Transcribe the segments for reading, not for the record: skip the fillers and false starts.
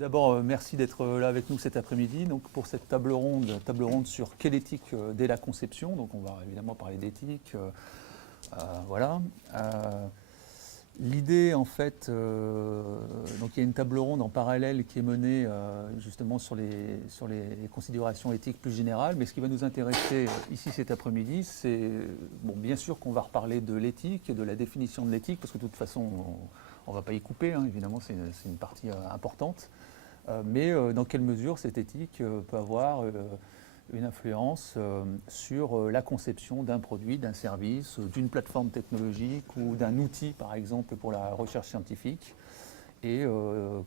D'abord, merci d'être là avec nous cet après-midi. Donc, pour cette table ronde sur quelle éthique dès la conception. Donc, on va évidemment parler d'éthique. Voilà. L'idée, en fait, donc il y a une table ronde en parallèle qui est menée justement sur les considérations éthiques plus générales. Mais ce qui va nous intéresser ici cet après-midi, c'est, bon, bien sûr qu'on va reparler de l'éthique et de la définition de l'éthique, parce que de toute façon, on ne va pas y couper, hein, évidemment, c'est une partie importante. Mais dans quelle mesure cette éthique peut avoir une influence sur la conception d'un produit, d'un service, d'une plateforme technologique ou d'un outil, par exemple, pour la recherche scientifique, et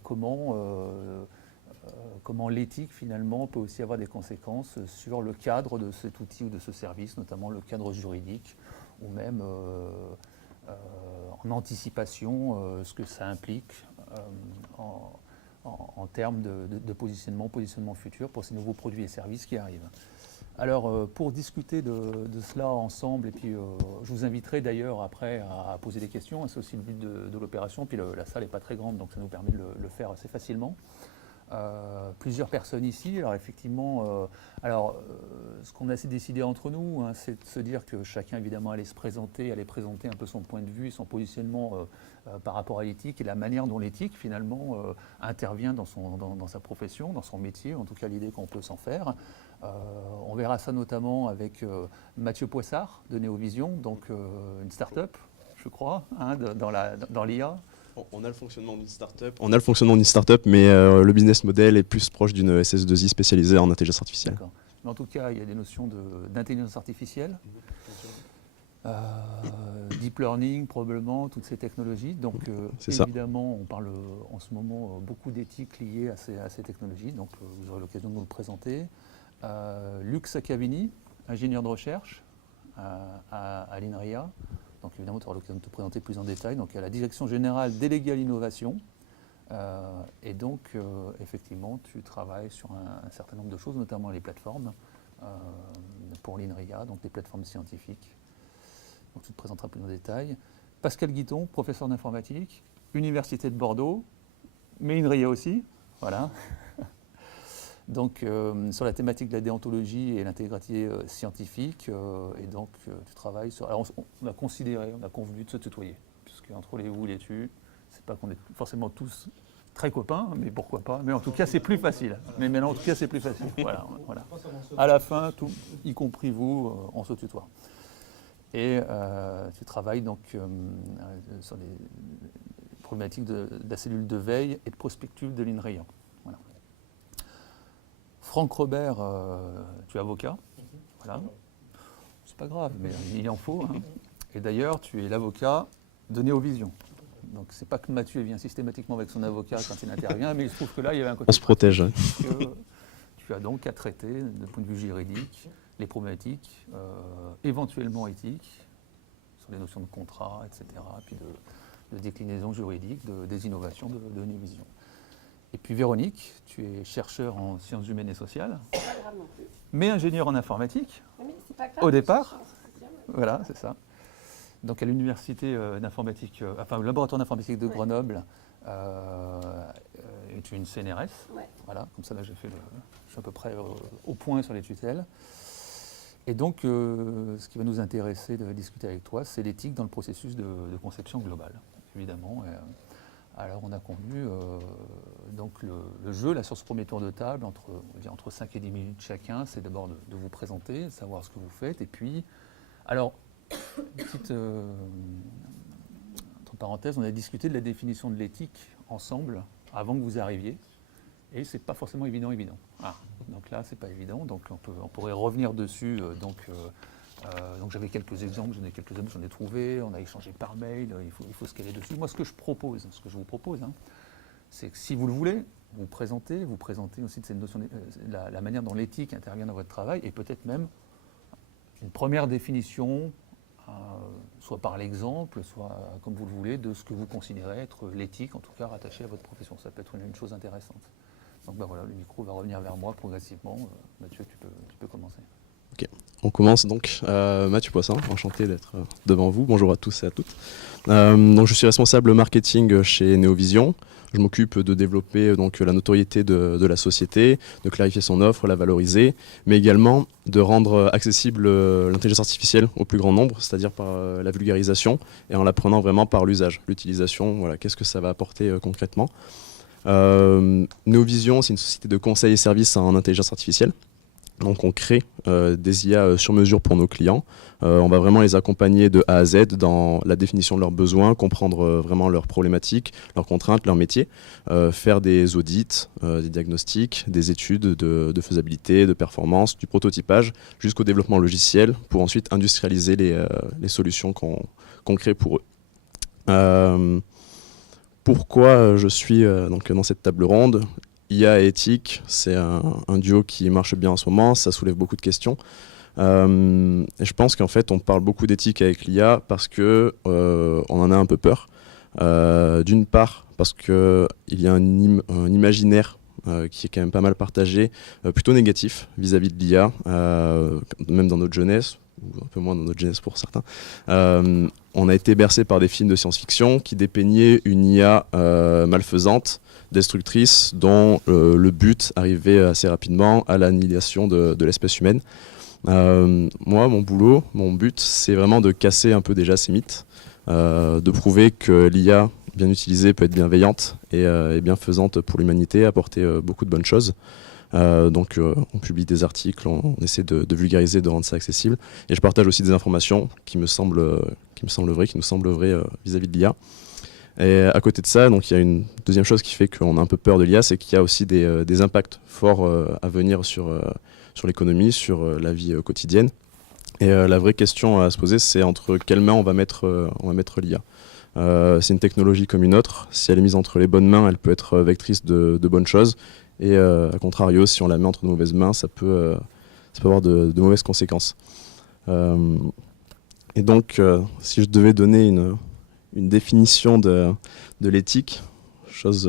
comment l'éthique, finalement, peut aussi avoir des conséquences sur le cadre de cet outil ou de ce service, notamment le cadre juridique, ou même en anticipation, ce que ça implique en termes de positionnement futur pour ces nouveaux produits et services qui arrivent. Alors, pour discuter de cela ensemble, et puis je vous inviterai d'ailleurs après à poser des questions, c'est aussi le but de l'opération, puis la salle n'est pas très grande, donc ça nous permet de le faire assez facilement. Plusieurs personnes ici. Alors effectivement, ce qu'on a décidé entre nous, hein, c'est de se dire que chacun évidemment allait présenter un peu son point de vue, son positionnement par rapport à l'éthique et la manière dont l'éthique finalement intervient dans sa profession, dans son métier, en tout cas l'idée qu'on peut s'en faire. On verra ça notamment avec Mathieu Poissard de Néovision, donc une start-up, je crois, hein, dans l'IA. On a le fonctionnement d'une start-up, mais le business model est plus proche d'une SS2I spécialisée en intelligence artificielle. D'accord. Mais en tout cas, il y a des notions d'intelligence artificielle, deep learning probablement, toutes ces technologies. Donc évidemment, on parle en ce moment beaucoup d'éthique liée à ces technologies. Donc vous aurez l'occasion de nous le présenter. Luc Saccavini, ingénieur de recherche à l'INRIA. Donc évidemment, tu auras l'occasion de te présenter plus en détail. Donc, il y a la direction générale déléguée à l'innovation. Et donc, effectivement, tu travailles sur un certain nombre de choses, notamment les plateformes pour l'INRIA, donc les plateformes scientifiques. Donc, tu te présenteras plus en détail. Pascal Guiton, professeur d'informatique, Université de Bordeaux, mais INRIA aussi. Voilà. Donc, sur la thématique de la déontologie et l'intégrité scientifique, et donc tu travailles sur... Alors, on a convenu de se tutoyer, puisque entre les vous et les tu, c'est pas qu'on est forcément tous très copains, mais pourquoi pas. Mais en tout cas, c'est plus facile. Mais maintenant, en tout cas, c'est plus facile. Voilà. À la fin, tout, y compris vous, on se tutoie. Et tu travailles donc sur les problématiques de la cellule de veille et de prospective de l'INRIA. Franck Robert, tu es avocat, voilà. C'est pas grave, mais il en faut. Hein. Et d'ailleurs, tu es l'avocat de Néovision. Donc c'est pas que Mathieu vient systématiquement avec son avocat quand il intervient, mais il se trouve que là, il y avait un côté... On se protège. Tu as donc à traiter, de point de vue juridique, les problématiques éventuellement éthiques, sur les notions de contrat, etc., puis de déclinaison juridique des innovations de Néovision. Et puis Véronique, tu es chercheur en sciences humaines et sociales, mais ingénieur en informatique, au départ. Voilà, c'est ça. Donc à l'université d'informatique, enfin au laboratoire d'informatique de Grenoble, et tu es une CNRS. Ouais. Voilà, comme ça là je suis à peu près au point sur les tutelles. Et donc ce qui va nous intéresser de discuter avec toi, c'est l'éthique dans le processus de conception globale, évidemment. Alors on a convenu donc le jeu, là sur ce premier tour de table, entre 5 et 10 minutes chacun, c'est d'abord de vous présenter, de savoir ce que vous faites, et puis, alors, petite entre parenthèses, on a discuté de la définition de l'éthique ensemble, avant que vous arriviez, et c'est pas forcément évident. Donc là, c'est pas évident, donc on pourrait revenir dessus, donc j'avais quelques exemples, j'en ai trouvé, on a échangé par mail, il faut se caler dessus. Moi, ce que je vous propose, hein, c'est que si vous le voulez, vous présentez aussi de cette notion, la manière dont l'éthique intervient dans votre travail, et peut-être même une première définition, soit par l'exemple, soit comme vous le voulez, de ce que vous considérez être l'éthique, en tout cas rattachée à votre profession. Ça peut être une chose intéressante. Donc voilà, le micro va revenir vers moi progressivement. Mathieu, tu peux commencer. Ok, on commence donc. Mathieu Poisson, enchanté d'être devant vous. Bonjour à tous et à toutes. Donc, je suis responsable marketing chez Néovision. Je m'occupe de développer donc la notoriété de la société, de clarifier son offre, la valoriser, mais également de rendre accessible l'intelligence artificielle au plus grand nombre, c'est-à-dire par la vulgarisation et en l'apprenant vraiment par l'usage, l'utilisation, voilà, qu'est-ce que ça va apporter concrètement. Neovision, c'est une société de conseil et services en intelligence artificielle. Donc on crée des IA sur mesure pour nos clients. On va vraiment les accompagner de A à Z dans la définition de leurs besoins, comprendre vraiment leurs problématiques, leurs contraintes, leur métier, faire des audits, des diagnostics, des études de faisabilité, de performance, du prototypage jusqu'au développement logiciel pour ensuite industrialiser les solutions qu'on crée pour eux. Pourquoi je suis donc dans cette table ronde ? IA et éthique, c'est un duo qui marche bien en ce moment, ça soulève beaucoup de questions. Et je pense qu'en fait, on parle beaucoup d'éthique avec l'IA parce qu'on en a un peu peur. D'une part, parce qu'il y a un imaginaire qui est quand même pas mal partagé, plutôt négatif vis-à-vis de l'IA, même dans notre jeunesse, ou un peu moins dans notre jeunesse pour certains. On a été bercé par des films de science-fiction qui dépeignaient une IA malfaisante, destructrice, dont le but arrivait assez rapidement à l'annihilation de l'espèce humaine. Moi, mon boulot, mon but, c'est vraiment de casser un peu déjà ces mythes, de prouver que l'IA bien utilisée peut être bienveillante et bienfaisante pour l'humanité, apporter beaucoup de bonnes choses. Donc on publie des articles, on essaie de vulgariser, de rendre ça accessible. Et je partage aussi des informations qui me semblent vraies, qui nous semblent vraies vis-à-vis de l'IA. Et à côté de ça, donc il y a une deuxième chose qui fait qu'on a un peu peur de l'IA, c'est qu'il y a aussi des impacts forts à venir sur l'économie, sur la vie quotidienne. Et la vraie question à se poser, c'est entre quelles mains on va mettre l'IA. C'est une technologie comme une autre. Si elle est mise entre les bonnes mains, elle peut être vectrice de bonnes choses. Et à contrario, si on la met entre de mauvaises mains, ça peut avoir de mauvaises conséquences. Et donc, si je devais donner une définition de l'éthique, chose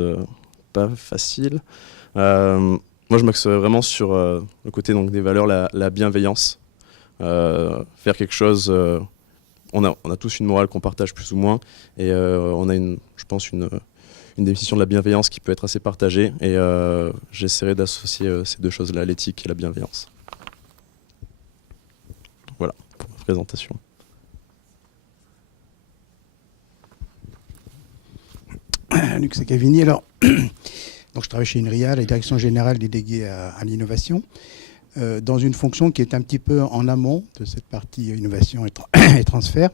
pas facile, moi je m'axerais vraiment sur le côté donc, des valeurs, la bienveillance. Faire quelque chose... on a tous une morale qu'on partage plus ou moins, et on a je pense une définition de la bienveillance qui peut être assez partagée, et j'essaierai d'associer ces deux choses-là, l'éthique et la bienveillance. Voilà, pour ma présentation. Luc Cavini, alors, donc je travaille chez INRIA, la direction générale déléguée à l'innovation, dans une fonction qui est un petit peu en amont de cette partie innovation et transfert,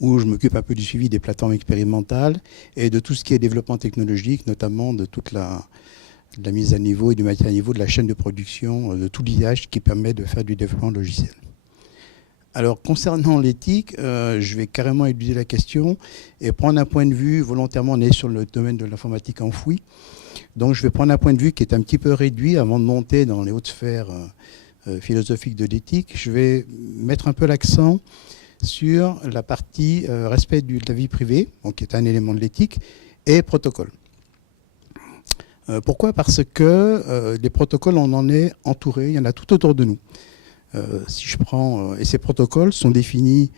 où je m'occupe un peu du suivi des plateformes expérimentales et de tout ce qui est développement technologique, notamment de toute la mise à niveau et du maintien à niveau de la chaîne de production, de tout l'IH qui permet de faire du développement logiciel. Alors, concernant l'éthique, je vais carrément éluder la question et prendre un point de vue, volontairement, on est sur le domaine de l'informatique enfouie, donc je vais prendre un point de vue qui est un petit peu réduit avant de monter dans les hautes sphères philosophiques de l'éthique. Je vais mettre un peu l'accent sur la partie respect de la vie privée, donc qui est un élément de l'éthique, et protocole. Pourquoi ? Parce que les protocoles, on en est entouré, il y en a tout autour de nous. Si je prends, et ces protocoles sont définis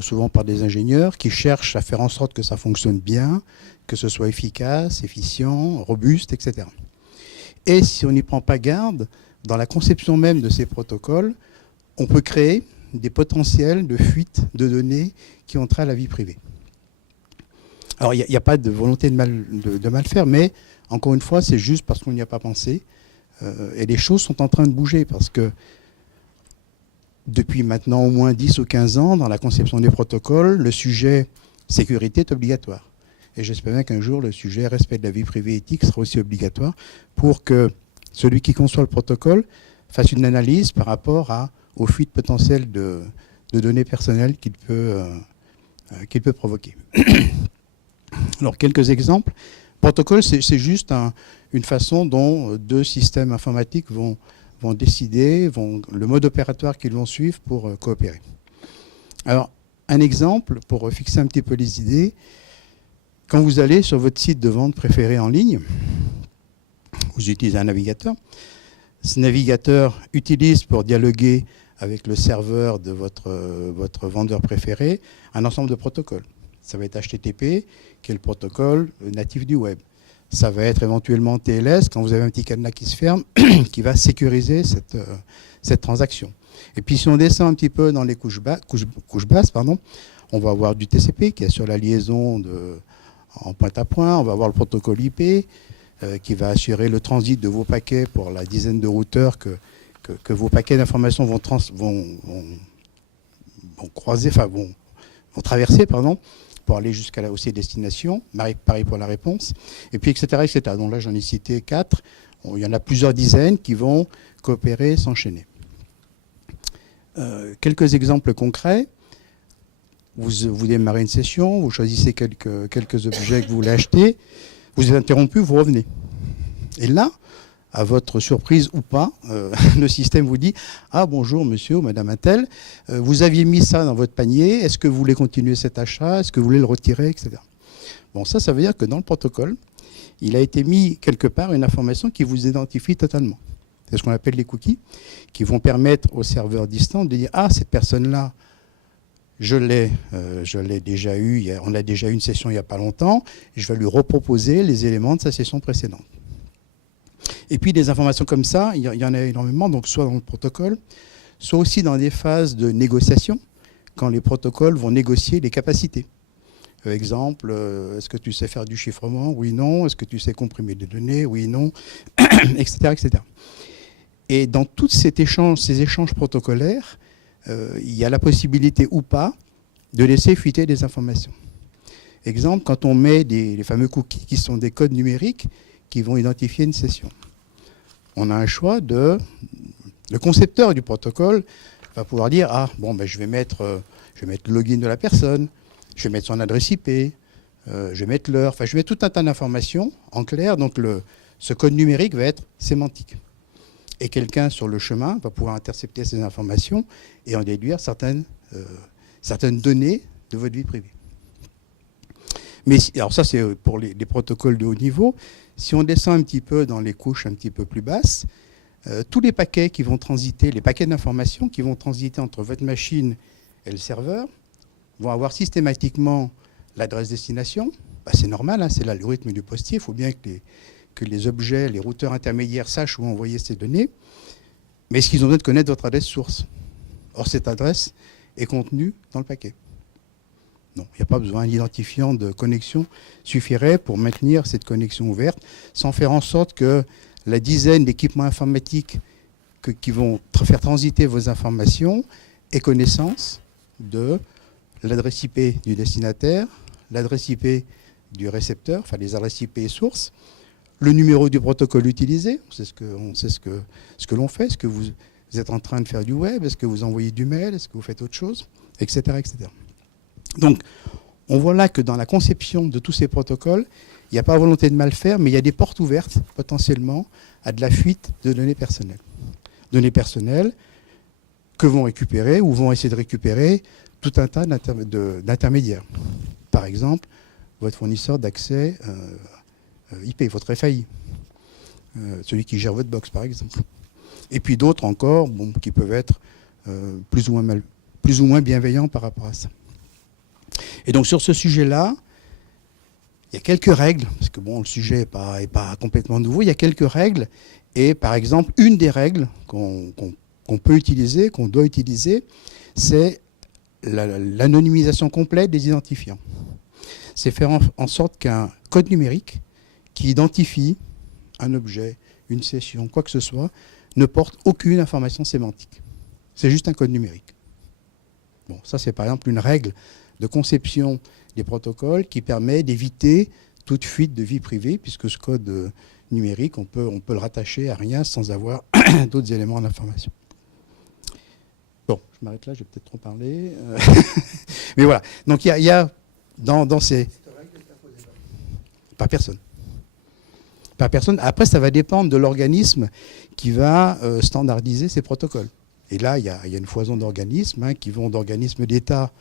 souvent par des ingénieurs qui cherchent à faire en sorte que ça fonctionne bien, que ce soit efficace, efficient, robuste, etc. Et si on n'y prend pas garde, dans la conception même de ces protocoles, on peut créer des potentiels de fuite de données qui ont trait à la vie privée. Alors, il n'y a pas de volonté de mal faire, mais encore une fois, c'est juste parce qu'on n'y a pas pensé. Et les choses sont en train de bouger parce que depuis maintenant au moins 10 ou 15 ans, dans la conception des protocoles, le sujet sécurité est obligatoire. Et j'espère bien qu'un jour, le sujet respect de la vie privée éthique sera aussi obligatoire pour que celui qui conçoit le protocole fasse une analyse par rapport aux fuites potentielles de données personnelles qu'il peut provoquer. Alors, quelques exemples. Protocole, c'est juste une façon dont deux systèmes informatiques vont décider, le mode opératoire qu'ils vont suivre pour coopérer. Alors, un exemple pour fixer un petit peu les idées. Quand vous allez sur votre site de vente préféré en ligne, vous utilisez un navigateur. Ce navigateur utilise pour dialoguer avec le serveur de votre vendeur préféré un ensemble de protocoles. Ça va être HTTP, qui est le protocole natif du web. Ça va être éventuellement TLS, quand vous avez un petit cadenas qui se ferme, qui va sécuriser cette transaction. Et puis si on descend un petit peu dans les couches basses, on va avoir du TCP qui assure la liaison en point à point. On va avoir le protocole IP qui va assurer le transit de vos paquets pour la dizaine de routeurs que vos paquets d'informations vont croiser, vont traverser, pour aller jusqu'à aussi destination. Pareil pour la réponse. Et puis, etc., etc. Donc là, j'en ai cité 4. Il y en a plusieurs dizaines qui vont coopérer, s'enchaîner. Quelques exemples concrets. Vous démarrez une session, vous choisissez quelques objets que vous voulez acheter, vous êtes interrompu, vous revenez. Et là, à votre surprise ou pas, le système vous dit « Ah bonjour monsieur ou madame Intel, vous aviez mis ça dans votre panier, est-ce que vous voulez continuer cet achat, est-ce que vous voulez le retirer, etc. » Bon, ça veut dire que dans le protocole, il a été mis quelque part une information qui vous identifie totalement. C'est ce qu'on appelle les cookies, qui vont permettre au serveur distant de dire « Ah, cette personne-là, je l'ai déjà eu, on a déjà eu une session il n'y a pas longtemps, je vais lui reproposer les éléments de sa session précédente. » Et puis des informations comme ça, il y en a énormément, donc soit dans le protocole, soit aussi dans des phases de négociation, quand les protocoles vont négocier les capacités. Exemple, est-ce que tu sais faire du chiffrement? Oui, non. Est-ce que tu sais comprimer des données? Oui, non. Etc., etc. Et dans tous ces échanges protocolaires, il y a la possibilité ou pas de laisser fuiter des informations. Exemple, quand on met les fameux cookies qui sont des codes numériques qui vont identifier une session. On a un choix le concepteur du protocole va pouvoir dire « Ah, bon, ben, je vais mettre le login de la personne, je vais mettre son adresse IP, je vais mettre l'heure, enfin, je vais mettre tout un tas d'informations en clair. Donc, ce code numérique va être sémantique. Et quelqu'un sur le chemin va pouvoir intercepter ces informations et en déduire certaines données de votre vie privée. Mais alors ça, c'est pour les protocoles de haut niveau. Si on descend un petit peu dans les couches un petit peu plus basses, tous les paquets qui vont transiter, les paquets d'informations qui vont transiter entre votre machine et le serveur, vont avoir systématiquement l'adresse destination. Bah, c'est normal, hein, c'est l'algorithme du postier. Il faut bien que les objets, les routeurs intermédiaires sachent où envoyer ces données. Mais est-ce qu'ils ont besoin de connaître votre adresse source? Or, cette adresse est contenue dans le paquet. Non, il n'y a pas besoin. L'identifiant de connexion suffirait pour maintenir cette connexion ouverte, sans faire en sorte que la dizaine d'équipements informatiques qui vont faire transiter vos informations aient connaissance de l'adresse IP du destinataire, l'adresse IP du récepteur, enfin les adresses IP sources, le numéro du protocole utilisé, on sait ce que l'on fait, est-ce que vous êtes en train de faire du web, est-ce que vous envoyez du mail, est-ce que vous faites autre chose, etc., etc. Donc, on voit là que dans la conception de tous ces protocoles, il n'y a pas volonté de mal faire, mais il y a des portes ouvertes, potentiellement, à de la fuite de données personnelles. Données personnelles que vont récupérer ou vont essayer de récupérer tout un tas d'intermédiaires. Par exemple, votre fournisseur d'accès IP, votre FAI, celui qui gère votre box, par exemple. Et puis d'autres encore, qui peuvent être plus ou moins bienveillants par rapport à ça. Et donc sur ce sujet-là, il y a quelques règles, parce que le sujet n'est pas complètement nouveau, il y a quelques règles, et par exemple, une des règles qu'on peut utiliser, qu'on doit utiliser, c'est l'anonymisation complète des identifiants. C'est faire en sorte qu'un code numérique qui identifie un objet, une session, quoi que ce soit, ne porte aucune information sémantique. C'est juste un code numérique. Bon, ça c'est par exemple une règle de conception des protocoles qui permet d'éviter toute fuite de vie privée, puisque ce code numérique, on peut le rattacher à rien sans avoir d'autres éléments d'information. Bon, je m'arrête là, j'ai peut-être trop parlé. Mais voilà, donc il y a dans ces... Pas personne. Pas personne. Après, ça va dépendre de l'organisme qui va standardiser ces protocoles. Et là, il y a une foison d'organismes qui vont d'organismes d'État,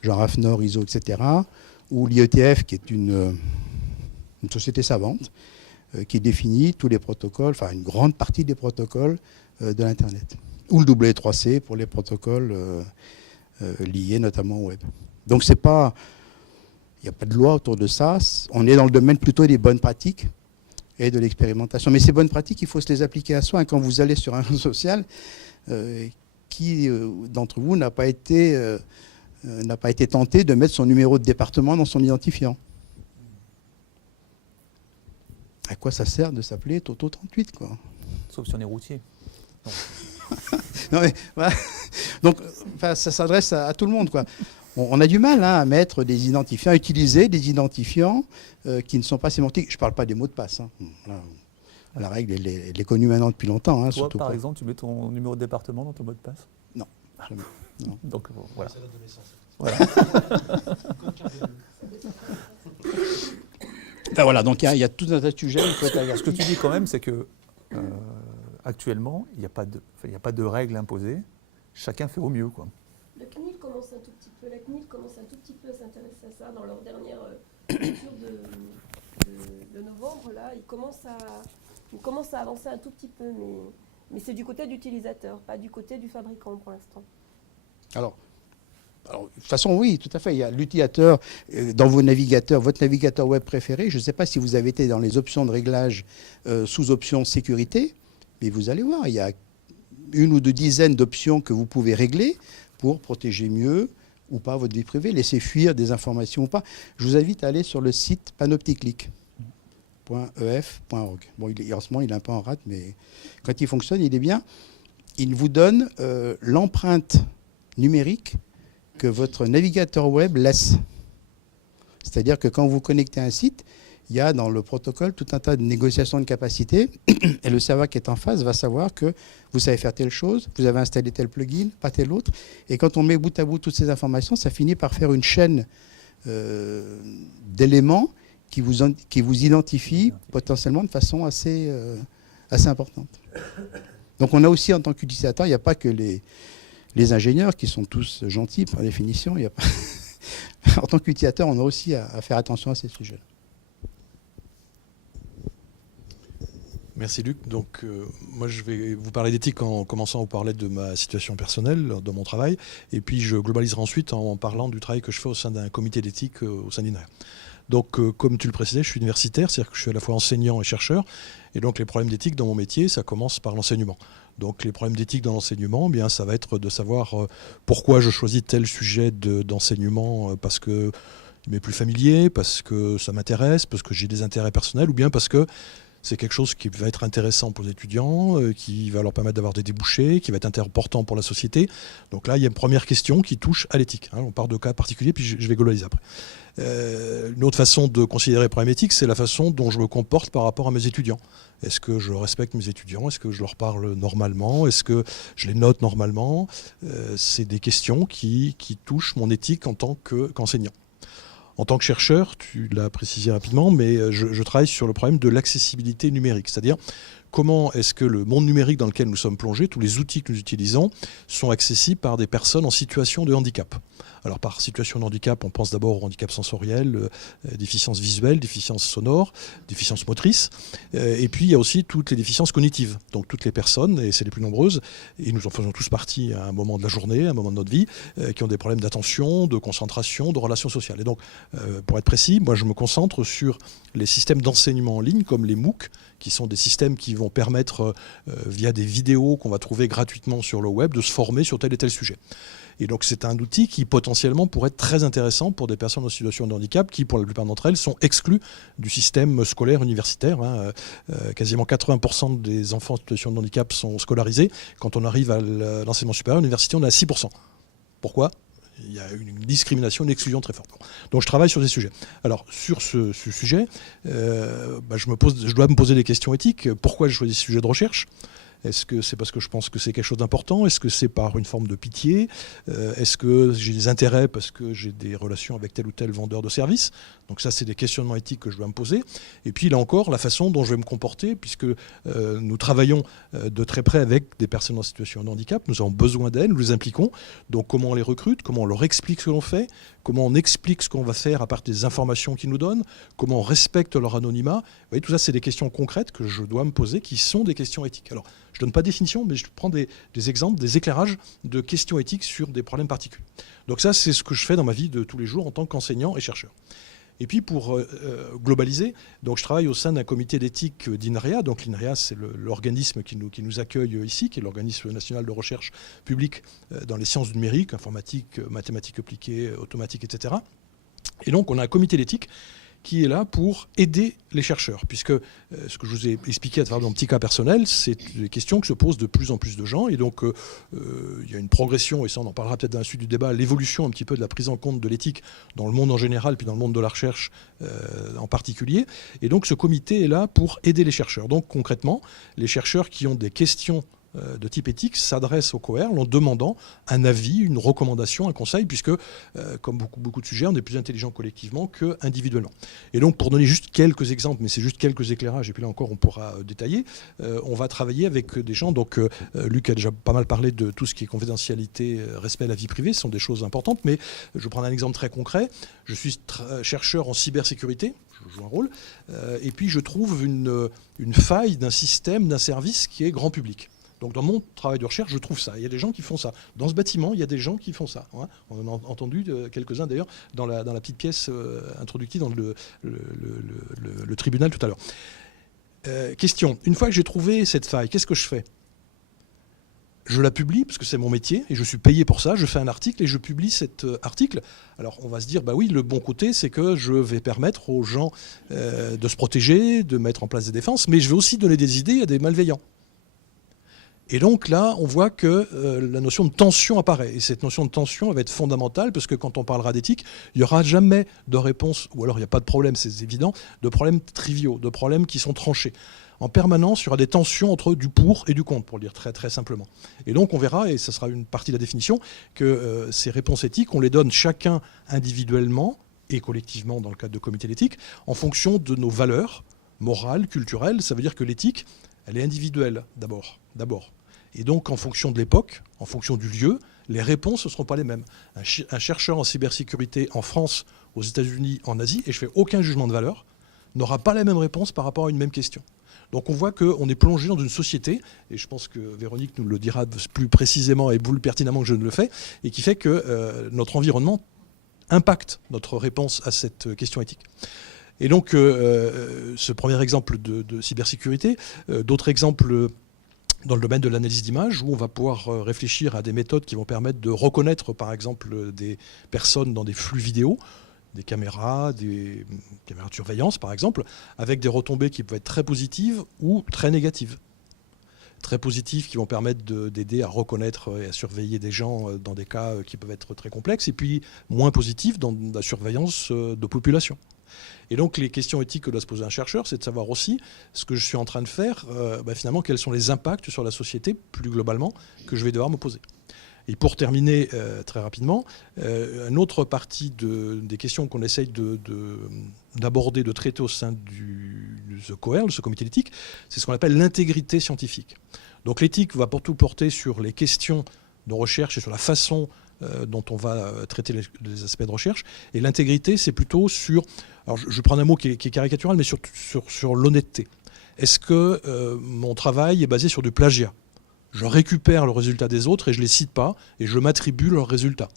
genre AFNOR, ISO, etc., ou l'IETF, qui est une société savante, qui définit tous les protocoles, enfin une grande partie des protocoles de l'Internet. Ou le W3C pour les protocoles liés notamment au web. Donc c'est pas n'y a pas de loi autour de ça. On est dans le domaine plutôt des bonnes pratiques et de l'expérimentation. Mais ces bonnes pratiques, il faut se les appliquer à soi. Quand vous allez sur un réseau social, qui d'entre vous n'a pas été tenté de mettre son numéro de département dans son identifiant? À quoi ça sert de s'appeler Toto 38, quoi? Sauf si on est routier. Non, mais, voilà. Donc, ça s'adresse à tout le monde, quoi. On a du mal à mettre des identifiants, à utiliser des identifiants qui ne sont pas sémantiques. Je ne parle pas des mots de passe. Hein. La règle, elle est connue maintenant depuis longtemps. Hein, toi, par exemple, tu mets ton numéro de département dans ton mot de passe? Non. Jamais. Non. Donc, voilà. C'est l'adolescence. Voilà. Ben voilà, donc il y a tout un tas de sujets. Ce que tu dis quand même, c'est que actuellement, il n'y a pas de règles imposées. Chacun fait au mieux, quoi. La CNIL commence un tout petit peu à s'intéresser à ça dans leur dernière lecture de novembre. Là, ils commencent à avancer un tout petit peu, mais c'est du côté de l'utilisateur, pas du côté du fabricant pour l'instant. Alors, de toute façon, oui, tout à fait. Il y a l'utilisateur dans vos navigateurs, votre navigateur web préféré. Je ne sais pas si vous avez été dans les options de réglage sous option sécurité, mais vous allez voir, il y a une ou deux dizaines d'options que vous pouvez régler pour protéger mieux ou pas votre vie privée, laisser fuir des informations ou pas. Je vous invite à aller sur le site panopticlic.ef.org. Bon, en ce moment, il est un peu en rate, mais quand il fonctionne, il est bien. Il vous donne l'empreinte numérique que votre navigateur web laisse. C'est-à-dire que quand vous connectez à un site, il y a dans le protocole tout un tas de négociations de capacité et le serveur qui est en face va savoir que vous savez faire telle chose, vous avez installé tel plugin, pas tel autre. Et quand on met bout à bout toutes ces informations, ça finit par faire une chaîne d'éléments qui vous identifient potentiellement de façon assez importante. Donc on a aussi en tant qu'utilisateur, il n'y a pas que les ingénieurs qui sont tous gentils par définition. En tant qu'utilisateur, on a aussi à faire attention à ces sujets-là. Merci Luc. Donc moi je vais vous parler d'éthique en commençant à vous parler de ma situation personnelle, de mon travail, et puis je globaliserai ensuite en parlant du travail que je fais au sein d'un comité d'éthique au sein d'INRAE. Donc comme tu le précisais, je suis universitaire, c'est-à-dire que je suis à la fois enseignant et chercheur, et donc les problèmes d'éthique dans mon métier, ça commence par l'enseignement. Donc les problèmes d'éthique dans l'enseignement, eh bien ça va être de savoir pourquoi je choisis tel sujet d'enseignement, parce que il m'est plus familier, parce que ça m'intéresse, parce que j'ai des intérêts personnels, ou bien parce que c'est quelque chose qui va être intéressant pour les étudiants, qui va leur permettre d'avoir des débouchés, qui va être important pour la société. Donc là, il y a une première question qui touche à l'éthique. On part de cas particuliers, puis je vais globaliser après. Une autre façon de considérer le problème éthique, c'est la façon dont je me comporte par rapport à mes étudiants. Est-ce que je respecte mes étudiants? Est-ce que je leur parle normalement? Est-ce que je les note normalement? C'est des questions qui touchent mon éthique en tant qu'enseignant. En tant que chercheur, tu l'as précisé rapidement, mais je travaille sur le problème de l'accessibilité numérique, c'est-à-dire comment est-ce que le monde numérique dans lequel nous sommes plongés, tous les outils que nous utilisons, sont accessibles par des personnes en situation de handicap. Alors par situation de handicap, on pense d'abord au handicap sensoriel, déficience visuelle, déficience sonore, déficience motrice, et puis il y a aussi toutes les déficiences cognitives. Donc toutes les personnes, et c'est les plus nombreuses, et nous en faisons tous partie à un moment de la journée, à un moment de notre vie, qui ont des problèmes d'attention, de concentration, de relations sociales. Et donc, pour être précis, moi je me concentre sur les systèmes d'enseignement en ligne, comme les MOOC, qui sont des systèmes qui vont permettre, via des vidéos qu'on va trouver gratuitement sur le web, de se former sur tel et tel sujet. Et donc c'est un outil qui potentiellement pourrait être très intéressant pour des personnes en situation de handicap qui, pour la plupart d'entre elles, sont exclues du système scolaire universitaire. Quasiment 80% des enfants en situation de handicap sont scolarisés. Quand on arrive à l'enseignement supérieur, à l'université, on est à 6%. Pourquoi ? Il y a une discrimination, une exclusion très forte. Donc je travaille sur ces sujets. Alors sur ce sujet, je dois me poser des questions éthiques. Pourquoi j'ai choisi ce sujet de recherche ? Est-ce que c'est parce que je pense que c'est quelque chose d'important? Est-ce que c'est par une forme de pitié? Est-ce que j'ai des intérêts parce que j'ai des relations avec tel ou tel vendeur de services? Donc ça, c'est des questionnements éthiques que je dois me poser. Et puis là encore, la façon dont je vais me comporter, puisque nous travaillons de très près avec des personnes en situation de handicap, nous avons besoin d'elles, nous les impliquons. Donc comment on les recrute, comment on leur explique ce que l'on fait, comment on explique ce qu'on va faire à partir des informations qu'ils nous donnent, comment on respecte leur anonymat. Vous voyez, tout ça, c'est des questions concrètes que je dois me poser, qui sont des questions éthiques. Alors, je ne donne pas de définition, mais je prends des exemples, des éclairages de questions éthiques sur des problèmes particuliers. Donc ça, c'est ce que je fais dans ma vie de tous les jours en tant qu'enseignant et chercheur. Et puis pour globaliser, donc je travaille au sein d'un comité d'éthique d'INRIA. Donc l'INRIA, c'est l'organisme qui nous accueille ici, qui est l'organisme national de recherche publique dans les sciences du numérique, informatique, mathématiques appliquées, automatique, etc. Et donc on a un comité d'éthique qui est là pour aider les chercheurs, puisque ce que je vous ai expliqué à travers mon petit cas personnel, c'est des questions que se posent de plus en plus de gens, et donc il y a une progression, et ça on en parlera peut-être dans la suite du débat, l'évolution un petit peu de la prise en compte de l'éthique dans le monde en général, puis dans le monde de la recherche en particulier, et donc ce comité est là pour aider les chercheurs. Donc concrètement, les chercheurs qui ont des questions de type éthique s'adressent au COERL en demandant un avis, une recommandation, un conseil, puisque, comme beaucoup de sujets, on est plus intelligent collectivement qu'individuellement. Et donc, pour donner juste quelques exemples, mais c'est juste quelques éclairages, et puis là encore, on pourra détailler, on va travailler avec des gens, donc Luc a déjà pas mal parlé de tout ce qui est confidentialité, respect à la vie privée, ce sont des choses importantes, mais je vais prendre un exemple très concret. Je suis chercheur en cybersécurité, je joue un rôle, et puis je trouve une faille d'un système, d'un service qui est grand public. Donc dans mon travail de recherche, je trouve ça. Il y a des gens qui font ça. Dans ce bâtiment, il y a des gens qui font ça. Hein. On en a entendu quelques-uns d'ailleurs dans la petite pièce introductive dans le tribunal tout à l'heure. Question, une fois que j'ai trouvé cette faille, qu'est-ce que je fais ? Je la publie, parce que c'est mon métier, et je suis payé pour ça. Je fais un article et je publie cet article. Alors on va se dire, bah oui, le bon côté, c'est que je vais permettre aux gens de se protéger, de mettre en place des défenses, mais je vais aussi donner des idées à des malveillants. Et donc là, on voit que la notion de tension apparaît. Et cette notion de tension, elle va être fondamentale, parce que quand on parlera d'éthique, il n'y aura jamais de réponse, ou alors il n'y a pas de problème, c'est évident, de problèmes triviaux, de problèmes qui sont tranchés. En permanence, il y aura des tensions entre du pour et du contre, pour le dire très, très simplement. Et donc on verra, et ça sera une partie de la définition, que ces réponses éthiques, on les donne chacun individuellement et collectivement dans le cadre de comité d'éthique, en fonction de nos valeurs morales, culturelles. Ça veut dire que l'éthique, elle est individuelle d'abord. Et donc, en fonction de l'époque, en fonction du lieu, les réponses ne seront pas les mêmes. Un chercheur en cybersécurité en France, aux États-Unis, en Asie, et je ne fais aucun jugement de valeur, n'aura pas la même réponse par rapport à une même question. Donc on voit qu'on est plongé dans une société, et je pense que Véronique nous le dira plus précisément et plus pertinemment que je ne le fais, et qui fait que notre environnement impacte notre réponse à cette question éthique. Et donc, ce premier exemple de cybersécurité, d'autres exemples dans le domaine de l'analyse d'images, où on va pouvoir réfléchir à des méthodes qui vont permettre de reconnaître, par exemple, des personnes dans des flux vidéo, des caméras de surveillance, par exemple, avec des retombées qui peuvent être très positives ou très négatives. Très positives qui vont permettre d'aider à reconnaître et à surveiller des gens dans des cas qui peuvent être très complexes, et puis moins positives dans la surveillance de population. Et donc les questions éthiques que doit se poser un chercheur, c'est de savoir aussi ce que je suis en train de faire, finalement, quels sont les impacts sur la société, plus globalement, que je vais devoir me poser. Et pour terminer très rapidement, une autre partie des questions qu'on essaye d'aborder, de traiter au sein de COERL, ce comité d'éthique, c'est ce qu'on appelle l'intégrité scientifique. Donc l'éthique va pour tout porter sur les questions de recherche et sur la façon dont on va traiter les aspects de recherche. Et l'intégrité, c'est plutôt sur... Alors je vais prendre un mot qui est caricatural, mais sur l'honnêteté. Est-ce que mon travail est basé sur du plagiat ? Je récupère le résultat des autres et je ne les cite pas, et je m'attribue leurs résultats.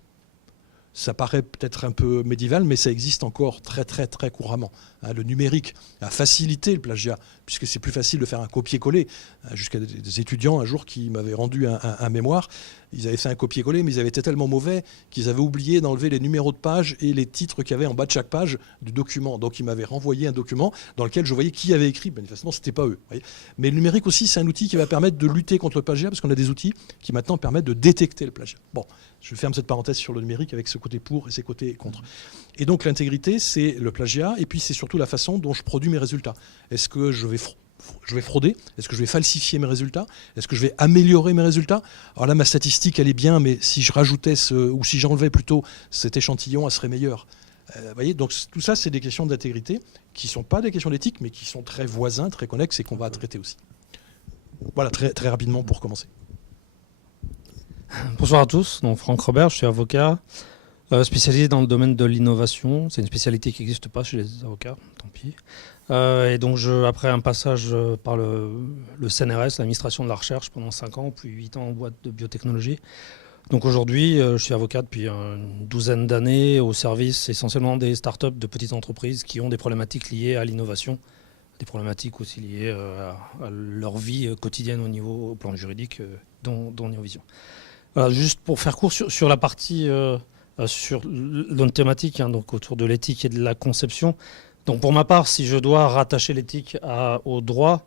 Ça paraît peut-être un peu médiéval, mais ça existe encore très très très couramment. Le numérique a facilité le plagiat, puisque c'est plus facile de faire un copier-coller. Jusqu'à des étudiants un jour qui m'avaient rendu un mémoire, ils avaient fait un copier-coller, mais ils avaient été tellement mauvais qu'ils avaient oublié d'enlever les numéros de page et les titres qu'il y avait en bas de chaque page du document. Donc ils m'avaient renvoyé un document dans lequel je voyais qui avait écrit. Manifestement, ce n'était pas eux. Voyez. Mais le numérique aussi, c'est un outil qui va permettre de lutter contre le plagiat, parce qu'on a des outils qui maintenant permettent de détecter le plagiat. Bon, je ferme cette parenthèse sur le numérique avec ce côté pour et ses côtés contre. Et donc l'intégrité, c'est le plagiat, et puis c'est surtout la façon dont je produis mes résultats. Est-ce que je vais frauder ? Est-ce que je vais falsifier mes résultats ? Est-ce que je vais améliorer mes résultats ? Alors là, ma statistique, elle est bien, mais si je rajoutais ou si j'enlevais plutôt cet échantillon, elle serait meilleure. Voyez, donc tout ça, c'est des questions d'intégrité qui ne sont pas des questions d'éthique, mais qui sont très voisins, très connexes, et qu'on va traiter aussi. Voilà, très, très rapidement pour commencer. Bonsoir à tous, donc Franck Robert, je suis avocat, spécialisé dans le domaine de l'innovation. C'est une spécialité qui n'existe pas chez les avocats, tant pis. Et donc après un passage par le CNRS, l'administration de la recherche, pendant 5 ans, puis 8 ans en boîte de biotechnologie, Donc aujourd'hui, je suis avocat depuis une douzaine d'années au service essentiellement des startups, de petites entreprises qui ont des problématiques liées à l'innovation, des problématiques aussi liées à leur vie quotidienne au plan juridique, dont Neovision. Voilà, juste pour faire court sur la partie, sur notre thématique, hein, donc autour de l'éthique et de la conception. Donc pour ma part, si je dois rattacher l'éthique au droit,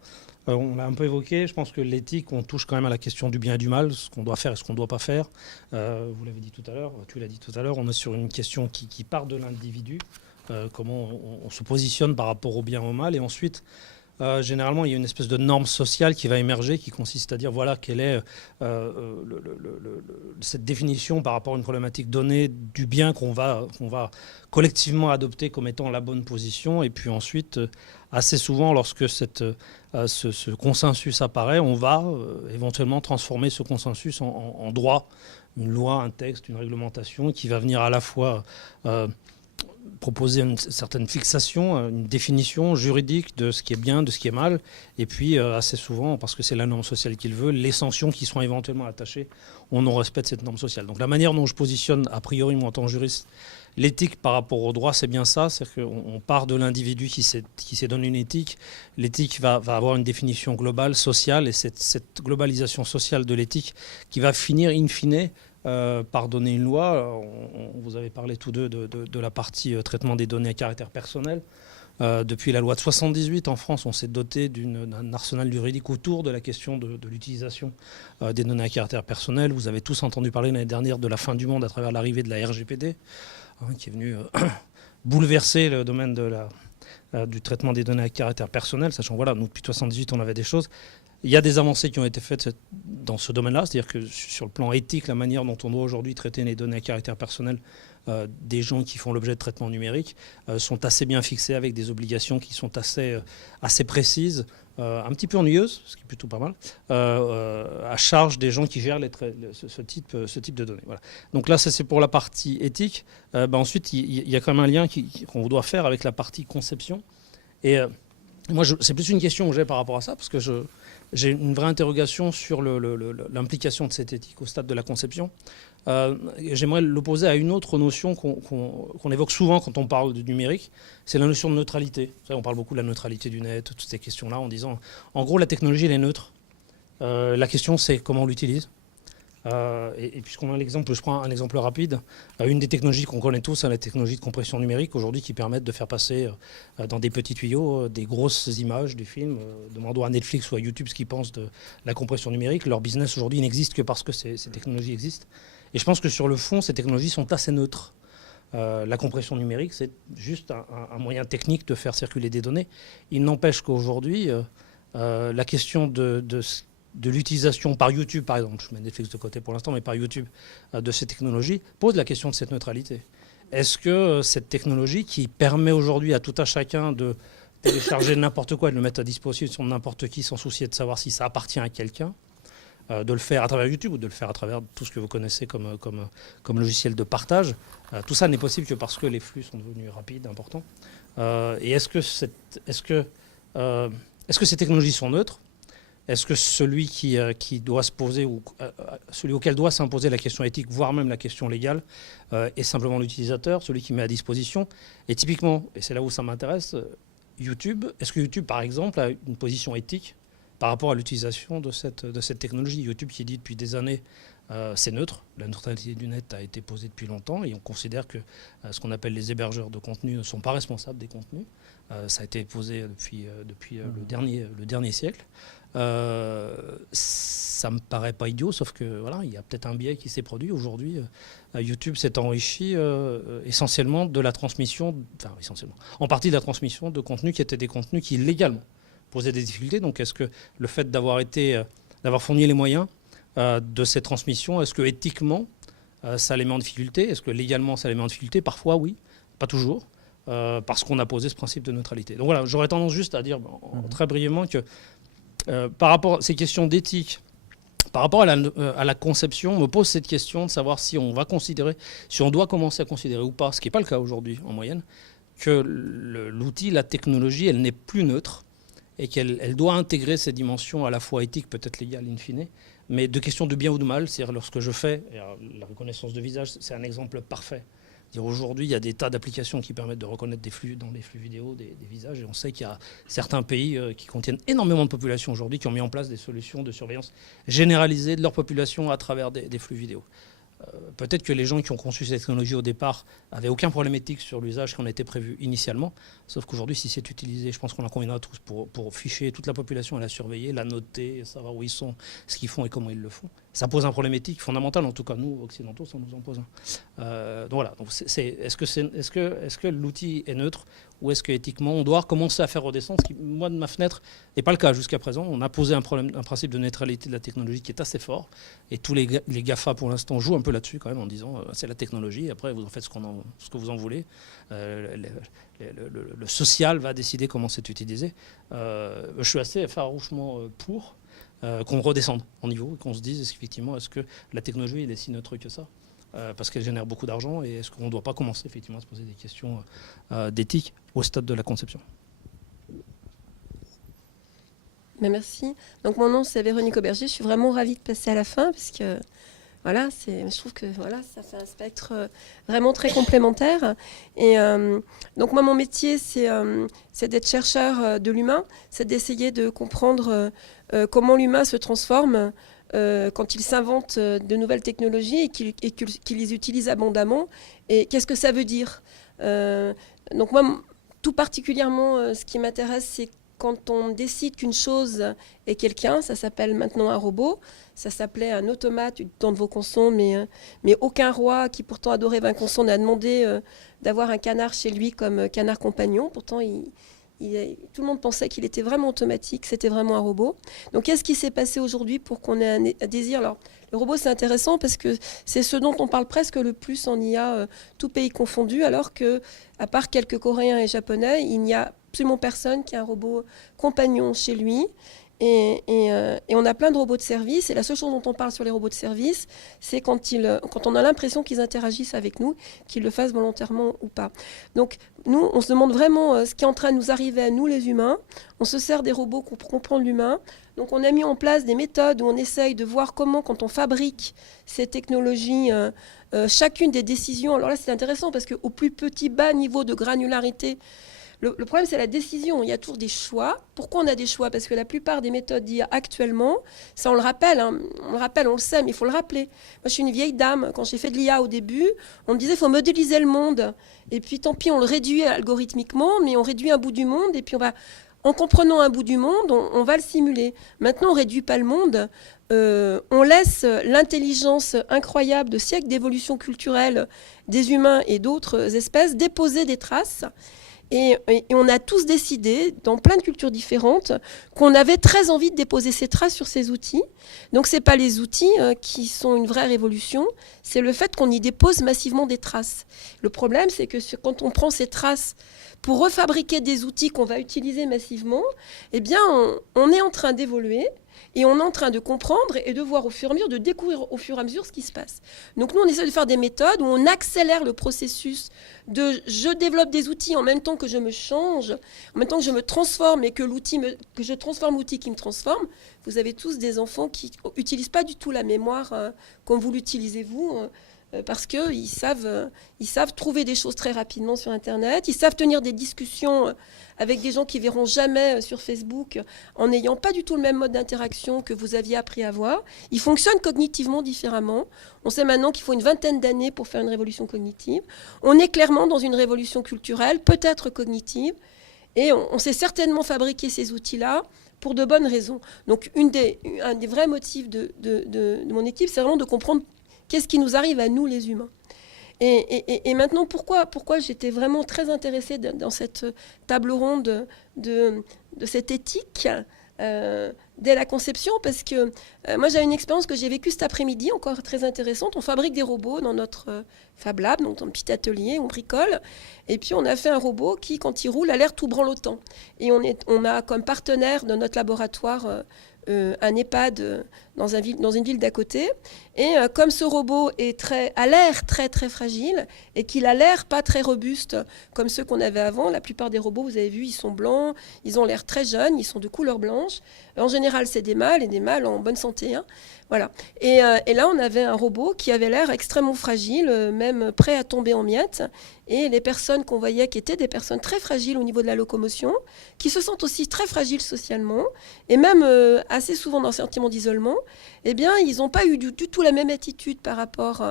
on l'a un peu évoqué, je pense que l'éthique, on touche quand même à la question du bien et du mal, ce qu'on doit faire et ce qu'on ne doit pas faire. Vous l'avez dit tout à l'heure, tu l'as dit tout à l'heure, on est sur une question qui part de l'individu, comment on se positionne par rapport au bien et au mal, et ensuite, généralement, il y a une espèce de norme sociale qui va émerger, qui consiste à dire, voilà, quelle est cette définition par rapport à une problématique donnée du bien qu'on va collectivement adopter comme étant la bonne position, et puis ensuite, assez souvent, lorsque ce consensus apparaît, on va éventuellement transformer ce consensus en droit, une loi, un texte, une réglementation qui va venir à la fois proposer une certaine fixation, une définition juridique de ce qui est bien, de ce qui est mal, et puis assez souvent, parce que c'est la norme sociale qu'il veut, les sanctions qui sont éventuellement attachées au non-respect de cette norme sociale. Donc la manière dont je positionne, a priori, moi en tant que juriste, l'éthique par rapport au droit, c'est bien ça, c'est-à-dire qu'on part de l'individu qui s'est donné une éthique. L'éthique va avoir une définition globale, sociale, et cette globalisation sociale de l'éthique qui va finir, in fine, par donner une loi. Vous avez parlé tous deux de la partie traitement des données à caractère personnel. Depuis la loi de 78 en France, on s'est doté d'un arsenal juridique autour de la question de l'utilisation des données à caractère personnel. Vous avez tous entendu parler l'année dernière de la fin du monde à travers l'arrivée de la RGPD, qui est venue bouleverser le domaine du traitement des données à caractère personnel, sachant voilà, nous depuis 78 on avait des choses. Il y a des avancées qui ont été faites dans ce domaine-là, c'est-à-dire que sur le plan éthique, la manière dont on doit aujourd'hui traiter les données à caractère personnel des gens qui font l'objet de traitement numérique sont assez bien fixées avec des obligations qui sont assez précises, un petit peu ennuyeuses, ce qui est plutôt pas mal, à charge des gens qui gèrent ce type de données. Voilà. Donc là, ça c'est pour la partie éthique. Ensuite, il y a quand même un lien qu'on doit faire avec la partie conception. Et moi, c'est plus une question que j'ai par rapport à ça, parce que j'ai une vraie interrogation sur l'implication de cette éthique au stade de la conception. J'aimerais l'opposer à une autre notion qu'on évoque souvent quand on parle du numérique, c'est la notion de neutralité. Vous savez, on parle beaucoup de la neutralité du net, toutes ces questions-là, en disant, en gros, la technologie, elle est neutre. La question, c'est comment on l'utilise. Et puisqu'on a l'exemple, je prends un exemple rapide, une des technologies qu'on connaît tous, c'est la technologie de compression numérique aujourd'hui qui permettent de faire passer dans des petits tuyaux des grosses images du film. Demandons à Netflix ou à YouTube ce qu'ils pensent de la compression numérique. Leur business aujourd'hui n'existe que parce que ces technologies existent. Et je pense que sur le fond, ces technologies sont assez neutres. La compression numérique, c'est juste un moyen technique de faire circuler des données. Il n'empêche qu'aujourd'hui, la question de l'utilisation par YouTube, par exemple, je mets Netflix de côté pour l'instant, mais par YouTube, de ces technologies, pose la question de cette neutralité. Est-ce que cette technologie qui permet aujourd'hui à tout un chacun de télécharger n'importe quoi et de le mettre à disposition de n'importe qui sans soucier de savoir si ça appartient à quelqu'un, de le faire à travers YouTube ou de le faire à travers tout ce que vous connaissez comme logiciel de partage, tout ça n'est possible que parce que les flux sont devenus rapides, importants. Et est-ce que ces technologies sont neutres ? Est-ce que celui qui doit se poser, ou celui auquel doit s'imposer la question éthique, voire même la question légale, est simplement l'utilisateur, celui qui met à disposition? Et typiquement, et c'est là où ça m'intéresse, YouTube, est-ce que YouTube, par exemple, a une position éthique par rapport à l'utilisation de cette technologie? YouTube qui dit depuis des années, c'est neutre, la neutralité du net a été posée depuis longtemps, et on considère que ce qu'on appelle les hébergeurs de contenu ne sont pas responsables des contenus. Ça a été posé depuis le dernier siècle. Ça me paraît pas idiot, sauf que voilà, il y a peut-être un biais qui s'est produit aujourd'hui. YouTube s'est enrichi essentiellement de la transmission, enfin essentiellement, en partie de la transmission de contenus qui étaient des contenus qui légalement posaient des difficultés. Donc est-ce que le fait d'avoir fourni les moyens de ces transmissions, est-ce que éthiquement ça les met en difficulté? Est-ce que légalement ça les met en difficulté? Parfois oui, pas toujours. Parce qu'on a posé ce principe de neutralité. Donc voilà, j'aurais tendance juste à dire très brièvement que par rapport à ces questions d'éthique, par rapport à la conception, on me pose cette question de savoir si on doit commencer à considérer ou pas, ce qui n'est pas le cas aujourd'hui en moyenne, que l'outil, la technologie, elle n'est plus neutre et qu'elle doit intégrer ces dimensions à la fois éthiques, peut-être légales in fine, mais de questions de bien ou de mal. C'est-à-dire lorsque je fais, la reconnaissance de visage, c'est un exemple parfait. Aujourd'hui, il y a des tas d'applications qui permettent de reconnaître dans les flux vidéo des visages. Et on sait qu'il y a certains pays qui contiennent énormément de population aujourd'hui qui ont mis en place des solutions de surveillance généralisée de leur population à travers des flux vidéo. Peut-être que les gens qui ont conçu cette technologie au départ n'avaient aucun problème éthique sur l'usage qui en était prévu initialement. Sauf qu'aujourd'hui, si c'est utilisé, je pense qu'on en conviendra tous, pour ficher toute la population et la surveiller, la noter, savoir où ils sont, ce qu'ils font et comment ils le font, ça pose un problème éthique fondamental. En tout cas, nous, occidentaux, ça nous en pose un. Donc voilà. Donc est-ce que l'outil est neutre ou est-ce qu'éthiquement, on doit commencer à faire redescendre, ce qui, moi, de ma fenêtre, n'est pas le cas jusqu'à présent. On a posé un principe de neutralité de la technologie qui est assez fort. Et tous les GAFA, pour l'instant, jouent un peu là-dessus quand même en disant c'est la technologie, après vous en faites ce que vous en voulez. Le social va décider comment c'est utilisé. Je suis assez farouchement pour qu'on redescende en niveau et qu'on se dise effectivement est-ce que la technologie est si neutre que ça, parce qu'elle génère beaucoup d'argent, et est-ce qu'on ne doit pas commencer effectivement à se poser des questions d'éthique au stade de la conception. Mais merci. Donc mon nom c'est Véronique Auberger. Je suis vraiment ravie de passer à la fin parce que voilà, je trouve que voilà, ça fait un spectre vraiment très complémentaire. Et donc moi mon métier c'est d'être chercheur de l'humain, c'est d'essayer de comprendre comment l'humain se transforme quand il s'invente de nouvelles technologies et qu'il les utilise abondamment. Et qu'est-ce que ça veut dire donc moi tout particulièrement ce qui m'intéresse c'est quand on décide qu'une chose est quelqu'un, ça s'appelle maintenant un robot, ça s'appelait un automate du temps de Vaucanson, mais aucun roi qui pourtant adorait Vaucanson n'a demandé d'avoir un canard chez lui comme canard compagnon. Pourtant, tout le monde pensait qu'il était vraiment automatique, c'était vraiment un robot. Donc qu'est-ce qui s'est passé aujourd'hui pour qu'on ait un désir? Alors, le robot, c'est intéressant parce que c'est ce dont on parle presque le plus en IA, tout pays confondu, alors que, à part quelques Coréens et Japonais, il n'y a absolument personne qui a un robot compagnon chez lui. Et on a plein de robots de service. Et la seule chose dont on parle sur les robots de service, c'est quand on a l'impression qu'ils interagissent avec nous, qu'ils le fassent volontairement ou pas. Donc, nous, on se demande vraiment ce qui est en train de nous arriver à nous, les humains. On se sert des robots pour comprendre l'humain. Donc, on a mis en place des méthodes où on essaye de voir comment, quand on fabrique ces technologies, chacune des décisions... Alors là, c'est intéressant parce qu'au plus petit bas niveau de granularité, le problème, c'est la décision. Il y a toujours des choix. Pourquoi on a des choix? Parce que la plupart des méthodes d'IA actuellement, ça on le rappelle, on le sait, mais il faut le rappeler. Moi, je suis une vieille dame. Quand j'ai fait de l'IA au début, on me disait qu'il faut modéliser le monde. Et puis, tant pis, on le réduit algorithmiquement, mais on réduit un bout du monde. Et puis, en comprenant un bout du monde, on va le simuler. Maintenant, on ne réduit pas le monde. On laisse l'intelligence incroyable de siècles d'évolution culturelle des humains et d'autres espèces déposer des traces. Et on a tous décidé, dans plein de cultures différentes, qu'on avait très envie de déposer ces traces sur ces outils. Donc, ce n'est pas les outils qui sont une vraie révolution, c'est le fait qu'on y dépose massivement des traces. Le problème, c'est que quand on prend ces traces pour refabriquer des outils qu'on va utiliser massivement, eh bien, on est en train d'évoluer. Et on est en train de comprendre et de voir au fur et à mesure, de découvrir au fur et à mesure ce qui se passe. Donc nous, on essaie de faire des méthodes où on accélère le processus de je développe des outils en même temps que je me change, en même temps que je me transforme et que je transforme l'outil qui me transforme. Vous avez tous des enfants qui n'utilisent pas du tout la mémoire comme vous l'utilisez vous, parce qu'ils savent trouver des choses très rapidement sur Internet, ils savent tenir des discussions avec des gens qui ne verront jamais sur Facebook en n'ayant pas du tout le même mode d'interaction que vous aviez appris à avoir. Ils fonctionnent cognitivement différemment. On sait maintenant qu'il faut une vingtaine d'années pour faire une révolution cognitive. On est clairement dans une révolution culturelle, peut-être cognitive, et on sait certainement fabriquer ces outils-là pour de bonnes raisons. Donc un des vrais motifs de mon équipe, c'est vraiment de comprendre qu'est-ce qui nous arrive à nous, les humains. Et maintenant, pourquoi j'étais vraiment très intéressée dans cette table ronde de cette éthique dès la conception, parce que moi, j'ai une expérience que j'ai vécue cet après-midi, encore très intéressante. On fabrique des robots dans notre Fab Lab, donc dans le petit atelier, on bricole. Et puis, on a fait un robot qui, quand il roule, a l'air tout branlotant. Et on a comme partenaire de notre laboratoire un EHPAD dans une ville d'à côté. Et comme ce robot a l'air très très fragile et qu'il a l'air pas très robuste comme ceux qu'on avait avant, la plupart des robots, vous avez vu, ils sont blancs, ils ont l'air très jeunes, ils sont de couleur blanche. En général, c'est des mâles et des mâles en bonne santé. Hein. Voilà. Et là, on avait un robot qui avait l'air extrêmement fragile, même prêt à tomber en miettes. Et les personnes qu'on voyait qui étaient des personnes très fragiles au niveau de la locomotion, qui se sentent aussi très fragiles socialement, et même assez souvent dans un sentiment d'isolement, eh bien, ils n'ont pas eu du tout la même attitude par rapport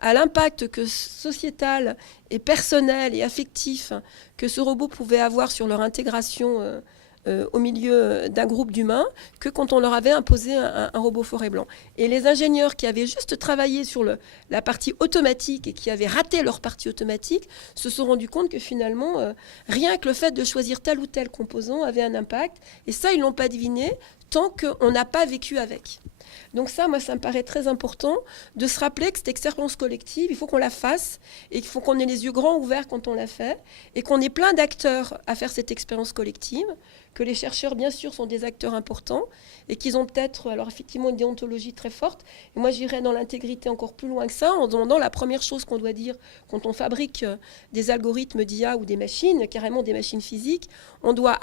à l'impact sociétal et personnel et affectif que ce robot pouvait avoir sur leur intégration au milieu d'un groupe d'humains que quand on leur avait imposé un robot forêt blanc. Et les ingénieurs qui avaient juste travaillé sur la partie automatique et qui avaient raté leur partie automatique se sont rendus compte que finalement, rien que le fait de choisir tel ou tel composant avait un impact. Et ça, ils ne l'ont pas deviné tant qu'on n'a pas vécu avec. Donc ça, moi, ça me paraît très important de se rappeler que cette expérience collective, il faut qu'on la fasse et il faut qu'on ait les yeux grands ouverts quand on la fait et qu'on ait plein d'acteurs à faire cette expérience collective, que les chercheurs, bien sûr, sont des acteurs importants et qu'ils ont peut-être, alors effectivement, une déontologie très forte. Et moi, j'irais dans l'intégrité encore plus loin que ça en demandant la première chose qu'on doit dire quand on fabrique des algorithmes d'IA ou des machines, carrément des machines physiques. On doit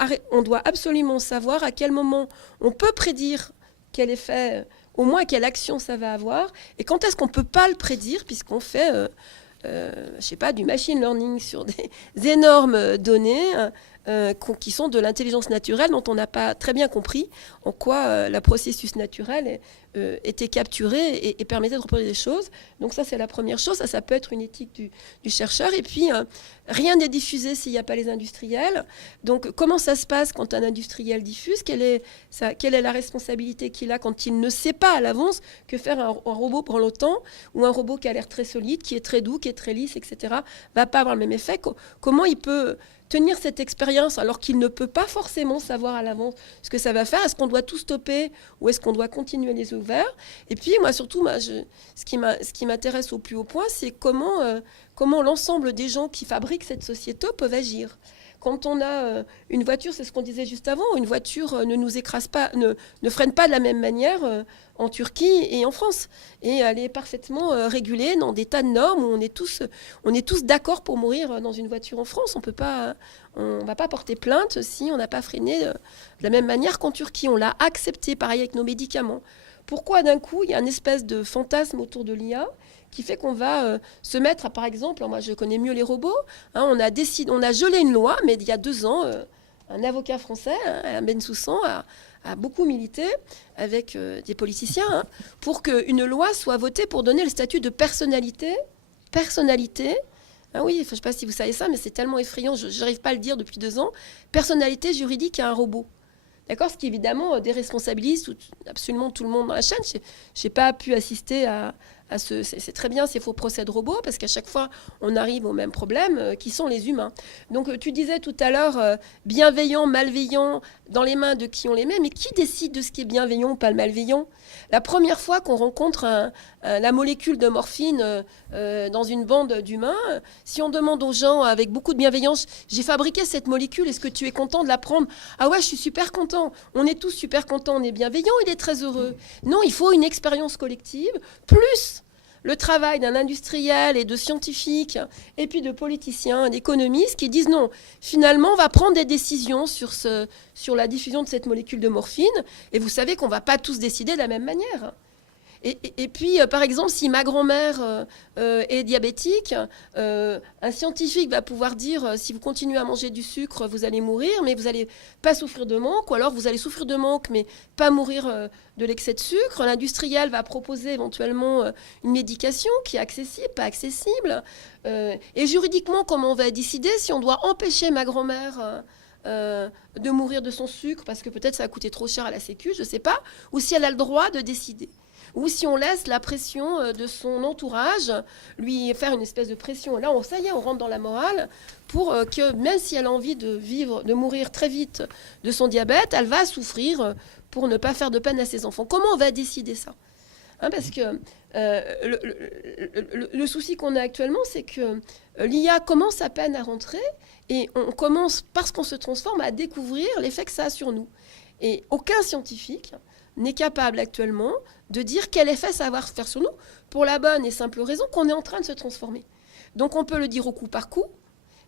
absolument savoir à quel moment on peut prédire quel effet, au moins quelle action ça va avoir, et quand est-ce qu'on ne peut pas le prédire, puisqu'on fait, je sais pas, du machine learning sur des énormes données qui sont de l'intelligence naturelle dont on n'a pas très bien compris en quoi le processus naturel était capturé et permettait de reproduire des choses. Donc ça, c'est la première chose. Ça peut être une éthique du chercheur. Et puis, rien n'est diffusé s'il n'y a pas les industriels. Donc, comment ça se passe quand un industriel diffuse ? Quelle est la responsabilité qu'il a quand il ne sait pas à l'avance que faire un robot prend longtemps ou un robot qui a l'air très solide, qui est très doux, qui est très lisse, etc., va pas avoir le même effet. Comment il peut tenir cette expérience alors qu'il ne peut pas forcément savoir à l'avance ce que ça va faire? Est-ce qu'on doit tout stopper ou est-ce qu'on doit continuer les yeux ouverts? Et puis, moi, surtout, ce qui m'intéresse au plus haut point, c'est comment l'ensemble des gens qui fabriquent cette société peuvent agir. Quand on a une voiture, c'est ce qu'on disait juste avant, une voiture ne nous écrase pas, ne freine pas de la même manière en Turquie et en France. Et elle est parfaitement régulée dans des tas de normes où on est tous d'accord pour mourir dans une voiture en France. On ne va pas porter plainte si on n'a pas freiné de la même manière qu'en Turquie. On l'a accepté, pareil avec nos médicaments. Pourquoi d'un coup, il y a une espèce de fantasme autour de l'IA qui fait qu'on va se mettre à, par exemple, moi je connais mieux les robots, hein, on a gelé une loi, mais il y a 2 ans, un avocat français, Alain Bensoussan, a beaucoup milité avec des politiciens hein, pour qu'une loi soit votée pour donner le statut de personnalité. Ah oui, je ne sais pas si vous savez ça, mais c'est tellement effrayant, je n'arrive pas à le dire depuis 2 ans, personnalité juridique à un robot. D'accord, ce qui évidemment déresponsabilise absolument tout le monde dans la chaîne. Je n'ai pas pu assister à c'est très bien ces faux procès de robots parce qu'à chaque fois on arrive au même problème qui sont les humains. Donc tu disais tout à l'heure bienveillant, malveillant, dans les mains de qui on les met, mais qui décide de ce qui est bienveillant ou pas le malveillant? La première fois qu'on rencontre la molécule de morphine dans une bande d'humains, si on demande aux gens avec beaucoup de bienveillance, j'ai fabriqué cette molécule, est-ce que tu es content de la prendre? Ah ouais, je suis super content. On est tous super contents, on est bienveillants, il est très heureux. Non, il faut une expérience collective, plus le travail d'un industriel et de scientifiques, et puis de politiciens, d'économistes qui disent non, finalement, on va prendre des décisions sur la diffusion de cette molécule de morphine, et vous savez qu'on ne va pas tous décider de la même manière. Et puis, par exemple, si ma grand-mère est diabétique, un scientifique va pouvoir dire si vous continuez à manger du sucre, vous allez mourir, mais vous n'allez pas souffrir de manque, ou alors vous allez souffrir de manque, mais pas mourir de l'excès de sucre. L'industriel va proposer éventuellement une médication qui est accessible, pas accessible. Et juridiquement, comment on va décider si on doit empêcher ma grand-mère de mourir de son sucre parce que peut-être ça a coûté trop cher à la Sécu, je ne sais pas, ou si elle a le droit de décider. Ou si on laisse la pression de son entourage lui faire une espèce de pression. Et là, ça y est, on rentre dans la morale pour que même si elle a envie de mourir très vite de son diabète, elle va souffrir pour ne pas faire de peine à ses enfants. Comment on va décider ça? Hein, parce que le souci qu'on a actuellement, c'est que l'IA commence à peine à rentrer et on commence, parce qu'on se transforme, à découvrir l'effet que ça a sur nous. Et aucun scientifique n'est capable actuellement de dire quel effet ça va faire sur nous, pour la bonne et simple raison qu'on est en train de se transformer. Donc on peut le dire au coup par coup,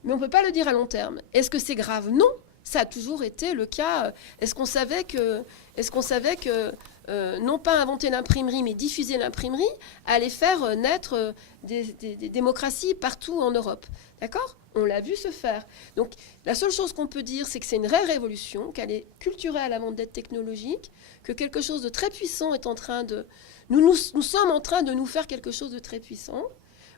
mais on ne peut pas le dire à long terme. Est-ce que c'est grave? Non, ça a toujours été le cas. Est-ce qu'on savait que non pas inventer l'imprimerie, mais diffuser l'imprimerie, allait faire naître des démocraties partout en Europe? D'accord? On l'a vu se faire. Donc la seule chose qu'on peut dire, c'est que c'est une vraie révolution, qu'elle est culturelle avant d'être technologique, que quelque chose de très puissant est en train de... Nous sommes en train de nous faire quelque chose de très puissant.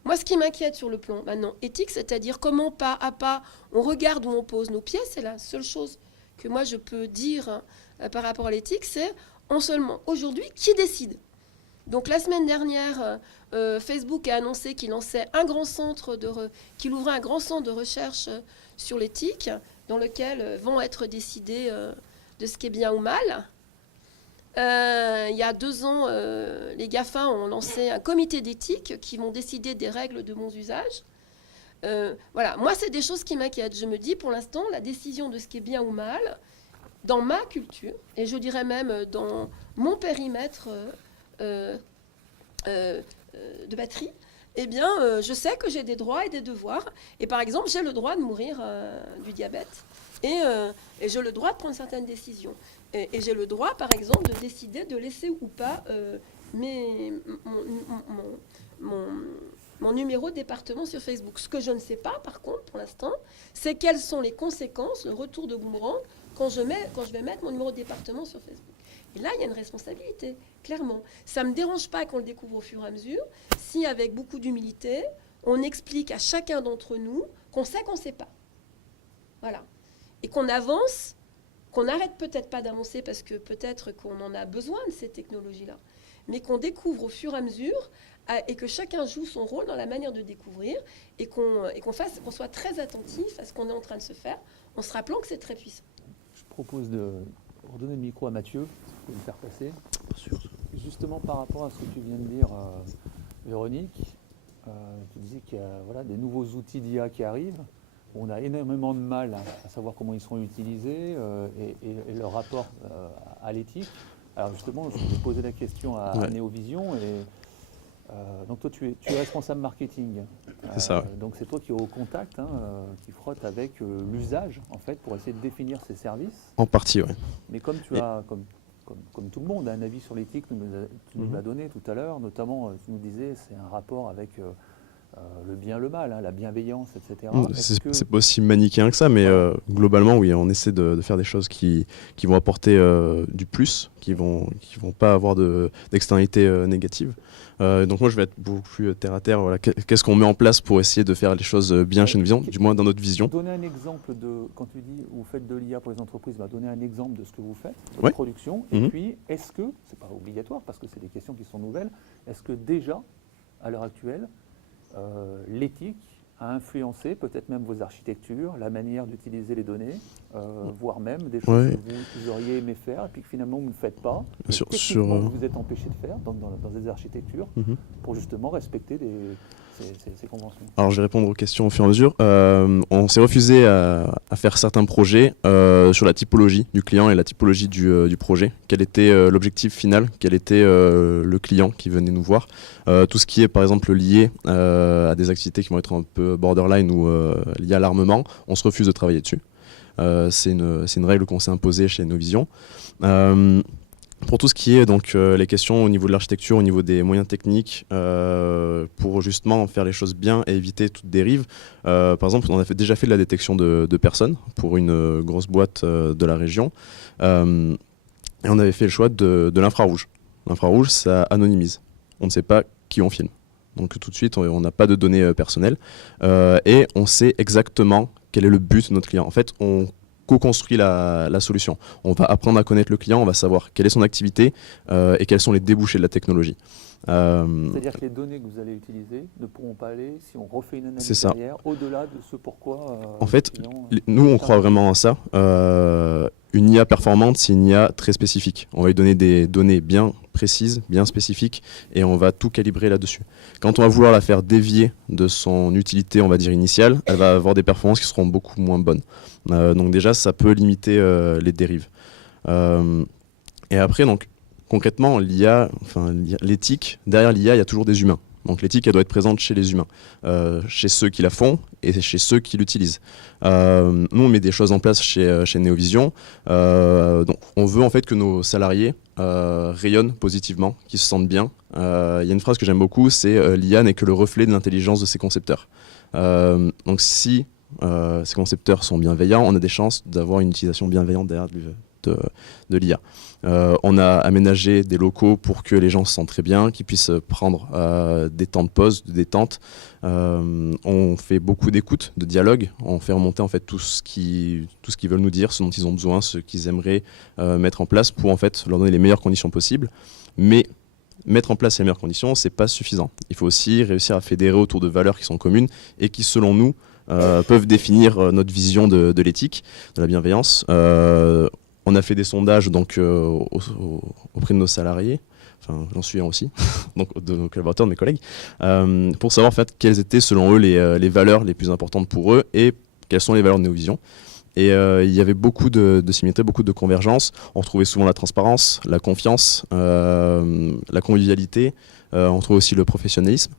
Moi, ce qui m'inquiète sur le plan maintenant éthique, c'est-à-dire comment pas à pas on regarde où on pose nos pieds, c'est la seule chose que moi je peux dire par rapport à l'éthique, c'est en seulement aujourd'hui qui décide. Donc la semaine dernière, Facebook a annoncé qu'il lançait un grand centre qu'il ouvrait un grand centre de recherche sur l'éthique, dans lequel vont être décidés de ce qui est bien ou mal. Il y a 2 ans, les GAFA ont lancé un comité d'éthique qui vont décider des règles de bons usages. Voilà, moi, c'est des choses qui m'inquiètent. Je me dis, pour l'instant, la décision de ce qui est bien ou mal, dans ma culture, et je dirais même dans mon périmètre de batterie, eh bien, je sais que j'ai des droits et des devoirs. Et par exemple, j'ai le droit de mourir du diabète. Et j'ai le droit de prendre certaines décisions. Et j'ai le droit, par exemple, de décider de laisser ou pas mon numéro de département sur Facebook. Ce que je ne sais pas, par contre, pour l'instant, c'est quelles sont les conséquences, le retour de boomerang, quand je vais mettre mon numéro de département sur Facebook. Et là, il y a une responsabilité, clairement. Ça ne me dérange pas qu'on le découvre au fur et à mesure, si, avec beaucoup d'humilité, on explique à chacun d'entre nous qu'on sait qu'on ne sait pas. Voilà. Et qu'on avance, qu'on n'arrête peut-être pas d'avancer parce que peut-être qu'on en a besoin de ces technologies-là, mais qu'on découvre au fur et à mesure et que chacun joue son rôle dans la manière de découvrir et qu'on soit très attentif à ce qu'on est en train de se faire en se rappelant que c'est très puissant. Je propose de redonner le micro à Mathieu, si vous pouvez me faire passer. Justement par rapport à ce que tu viens de dire, Véronique, tu disais qu'il y a des nouveaux outils d'IA qui arrivent. On a énormément de mal à savoir comment ils seront utilisés et leur rapport à l'éthique. Alors justement, je vais poser la question à Néovision. Donc toi, tu es responsable marketing. C'est ça. Donc c'est toi qui es au contact, qui frotte avec l'usage, en fait, pour essayer de définir ces services. En partie, oui. Mais comme tu as, comme tout le monde, un avis sur l'éthique, tu nous l'as donné tout à l'heure, notamment, tu nous disais, c'est un rapport avec... le bien, le mal, la bienveillance, etc. C'est pas aussi manichéen que ça, mais globalement, oui, on essaie de faire des choses qui vont apporter du plus, qui vont pas avoir d'externalités négatives. Donc moi, je vais être beaucoup plus terre à terre. Voilà. Qu'est-ce qu'on met en place pour essayer de faire les choses bien chez Néovision, du moins dans notre vision. Donner un exemple quand tu dis vous faites de l'IA pour les entreprises, donner un exemple de ce que vous faites, de production. Et puis, est-ce que, c'est pas obligatoire parce que c'est des questions qui sont nouvelles, est-ce que déjà, à l'heure actuelle, l'éthique a influencé peut-être même vos architectures, la manière d'utiliser les données, voire même des choses que vous auriez aimé faire et puis que finalement vous ne faites pas, que vous êtes empêché de faire dans des architectures pour justement respecter ces conventions. Alors je vais répondre aux questions au fur et à mesure. On s'est refusé à faire certains projets sur la typologie du client et la typologie du projet. Quel était l'objectif final? Quel était le client qui venait nous voir? Tout ce qui est par exemple lié à des activités qui vont être un peu borderline ou liées à l'armement, on se refuse de travailler dessus. C'est une règle qu'on s'est imposée chez Néovision. Pour tout ce qui est donc les questions au niveau de l'architecture, au niveau des moyens techniques, pour justement faire les choses bien et éviter toute dérive. Par exemple, on a déjà fait de la détection de personnes pour une grosse boîte de la région. Et on avait fait le choix de l'infrarouge. L'infrarouge, ça anonymise. On ne sait pas qui on filme. Donc tout de suite, on n'a pas de données personnelles. Et on sait exactement quel est le but de notre client. En fait, on co-construit la solution. On va apprendre à connaître le client, on va savoir quelle est son activité et quels sont les débouchés de la technologie. C'est-à-dire que les données que vous allez utiliser ne pourront pas aller, si on refait une analyse derrière, au-delà de ce pourquoi... en fait, nous, on croit vraiment en ça. Une IA performante, c'est une IA très spécifique. On va lui donner des données bien précises, bien spécifiques, et on va tout calibrer là-dessus. Quand on va vouloir la faire dévier de son utilité, on va dire initiale, elle va avoir des performances qui seront beaucoup moins bonnes. Donc déjà, ça peut limiter les dérives. Et après, donc, concrètement, l'éthique, derrière l'IA, il y a toujours des humains. Donc l'éthique, elle doit être présente chez les humains, chez ceux qui la font et chez ceux qui l'utilisent. Nous, on met des choses en place chez Neovision. Donc, on veut en fait que nos salariés rayonnent positivement, qu'ils se sentent bien. Il y a une phrase que j'aime beaucoup, c'est l'IA n'est que le reflet de l'intelligence de ses concepteurs. Donc si ces concepteurs sont bienveillants, on a des chances d'avoir une utilisation bienveillante derrière de l'IA. On a aménagé des locaux pour que les gens se sentent très bien, qu'ils puissent prendre des temps de pause, de détente. On fait beaucoup d'écoute, de dialogue. On fait remonter en fait tout ce qu'ils veulent nous dire, ce dont ils ont besoin, ce qu'ils aimeraient mettre en place pour en fait leur donner les meilleures conditions possibles. Mais mettre en place les meilleures conditions, c'est pas suffisant. Il faut aussi réussir à fédérer autour de valeurs qui sont communes et qui, selon nous, peuvent définir notre vision de l'éthique, de la bienveillance. On a fait des sondages donc, auprès de nos salariés, enfin j'en suis un aussi, donc de nos collaborateurs, de mes collègues, pour savoir en fait quelles étaient selon eux les valeurs les plus importantes pour eux et quelles sont les valeurs de Neovision. Et il y avait beaucoup de similarités, beaucoup de convergences. On retrouvait souvent la transparence, la confiance, la convivialité, on retrouvait aussi le professionnalisme.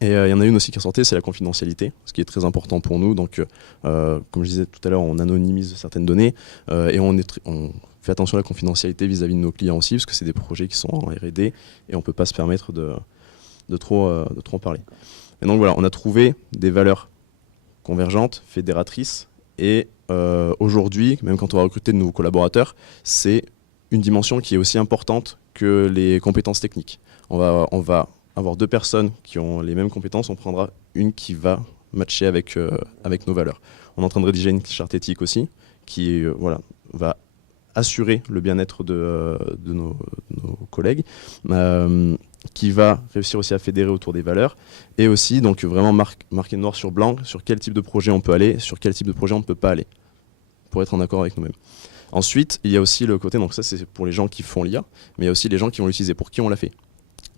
Et il y en a une aussi qui est sortie, c'est la confidentialité, ce qui est très important pour nous. Donc, comme je disais tout à l'heure, on anonymise certaines données et on fait attention à la confidentialité vis-à-vis de nos clients aussi, parce que c'est des projets qui sont en R&D et on ne peut pas se permettre de trop en parler. Et donc voilà, on a trouvé des valeurs convergentes, fédératrices, et aujourd'hui, même quand on va recruter de nouveaux collaborateurs, c'est une dimension qui est aussi importante que les compétences techniques. On va avoir deux personnes qui ont les mêmes compétences, on prendra une qui va matcher avec nos valeurs. On est en train de rédiger une charte éthique aussi, qui va assurer le bien-être de nos collègues, qui va réussir aussi à fédérer autour des valeurs, et aussi donc vraiment marquer noir sur blanc sur quel type de projet on peut aller, sur quel type de projet on ne peut pas aller, pour être en accord avec nous-mêmes. Ensuite, il y a aussi le côté, donc ça c'est pour les gens qui font l'IA, mais il y a aussi les gens qui vont l'utiliser, pour qui on l'a fait.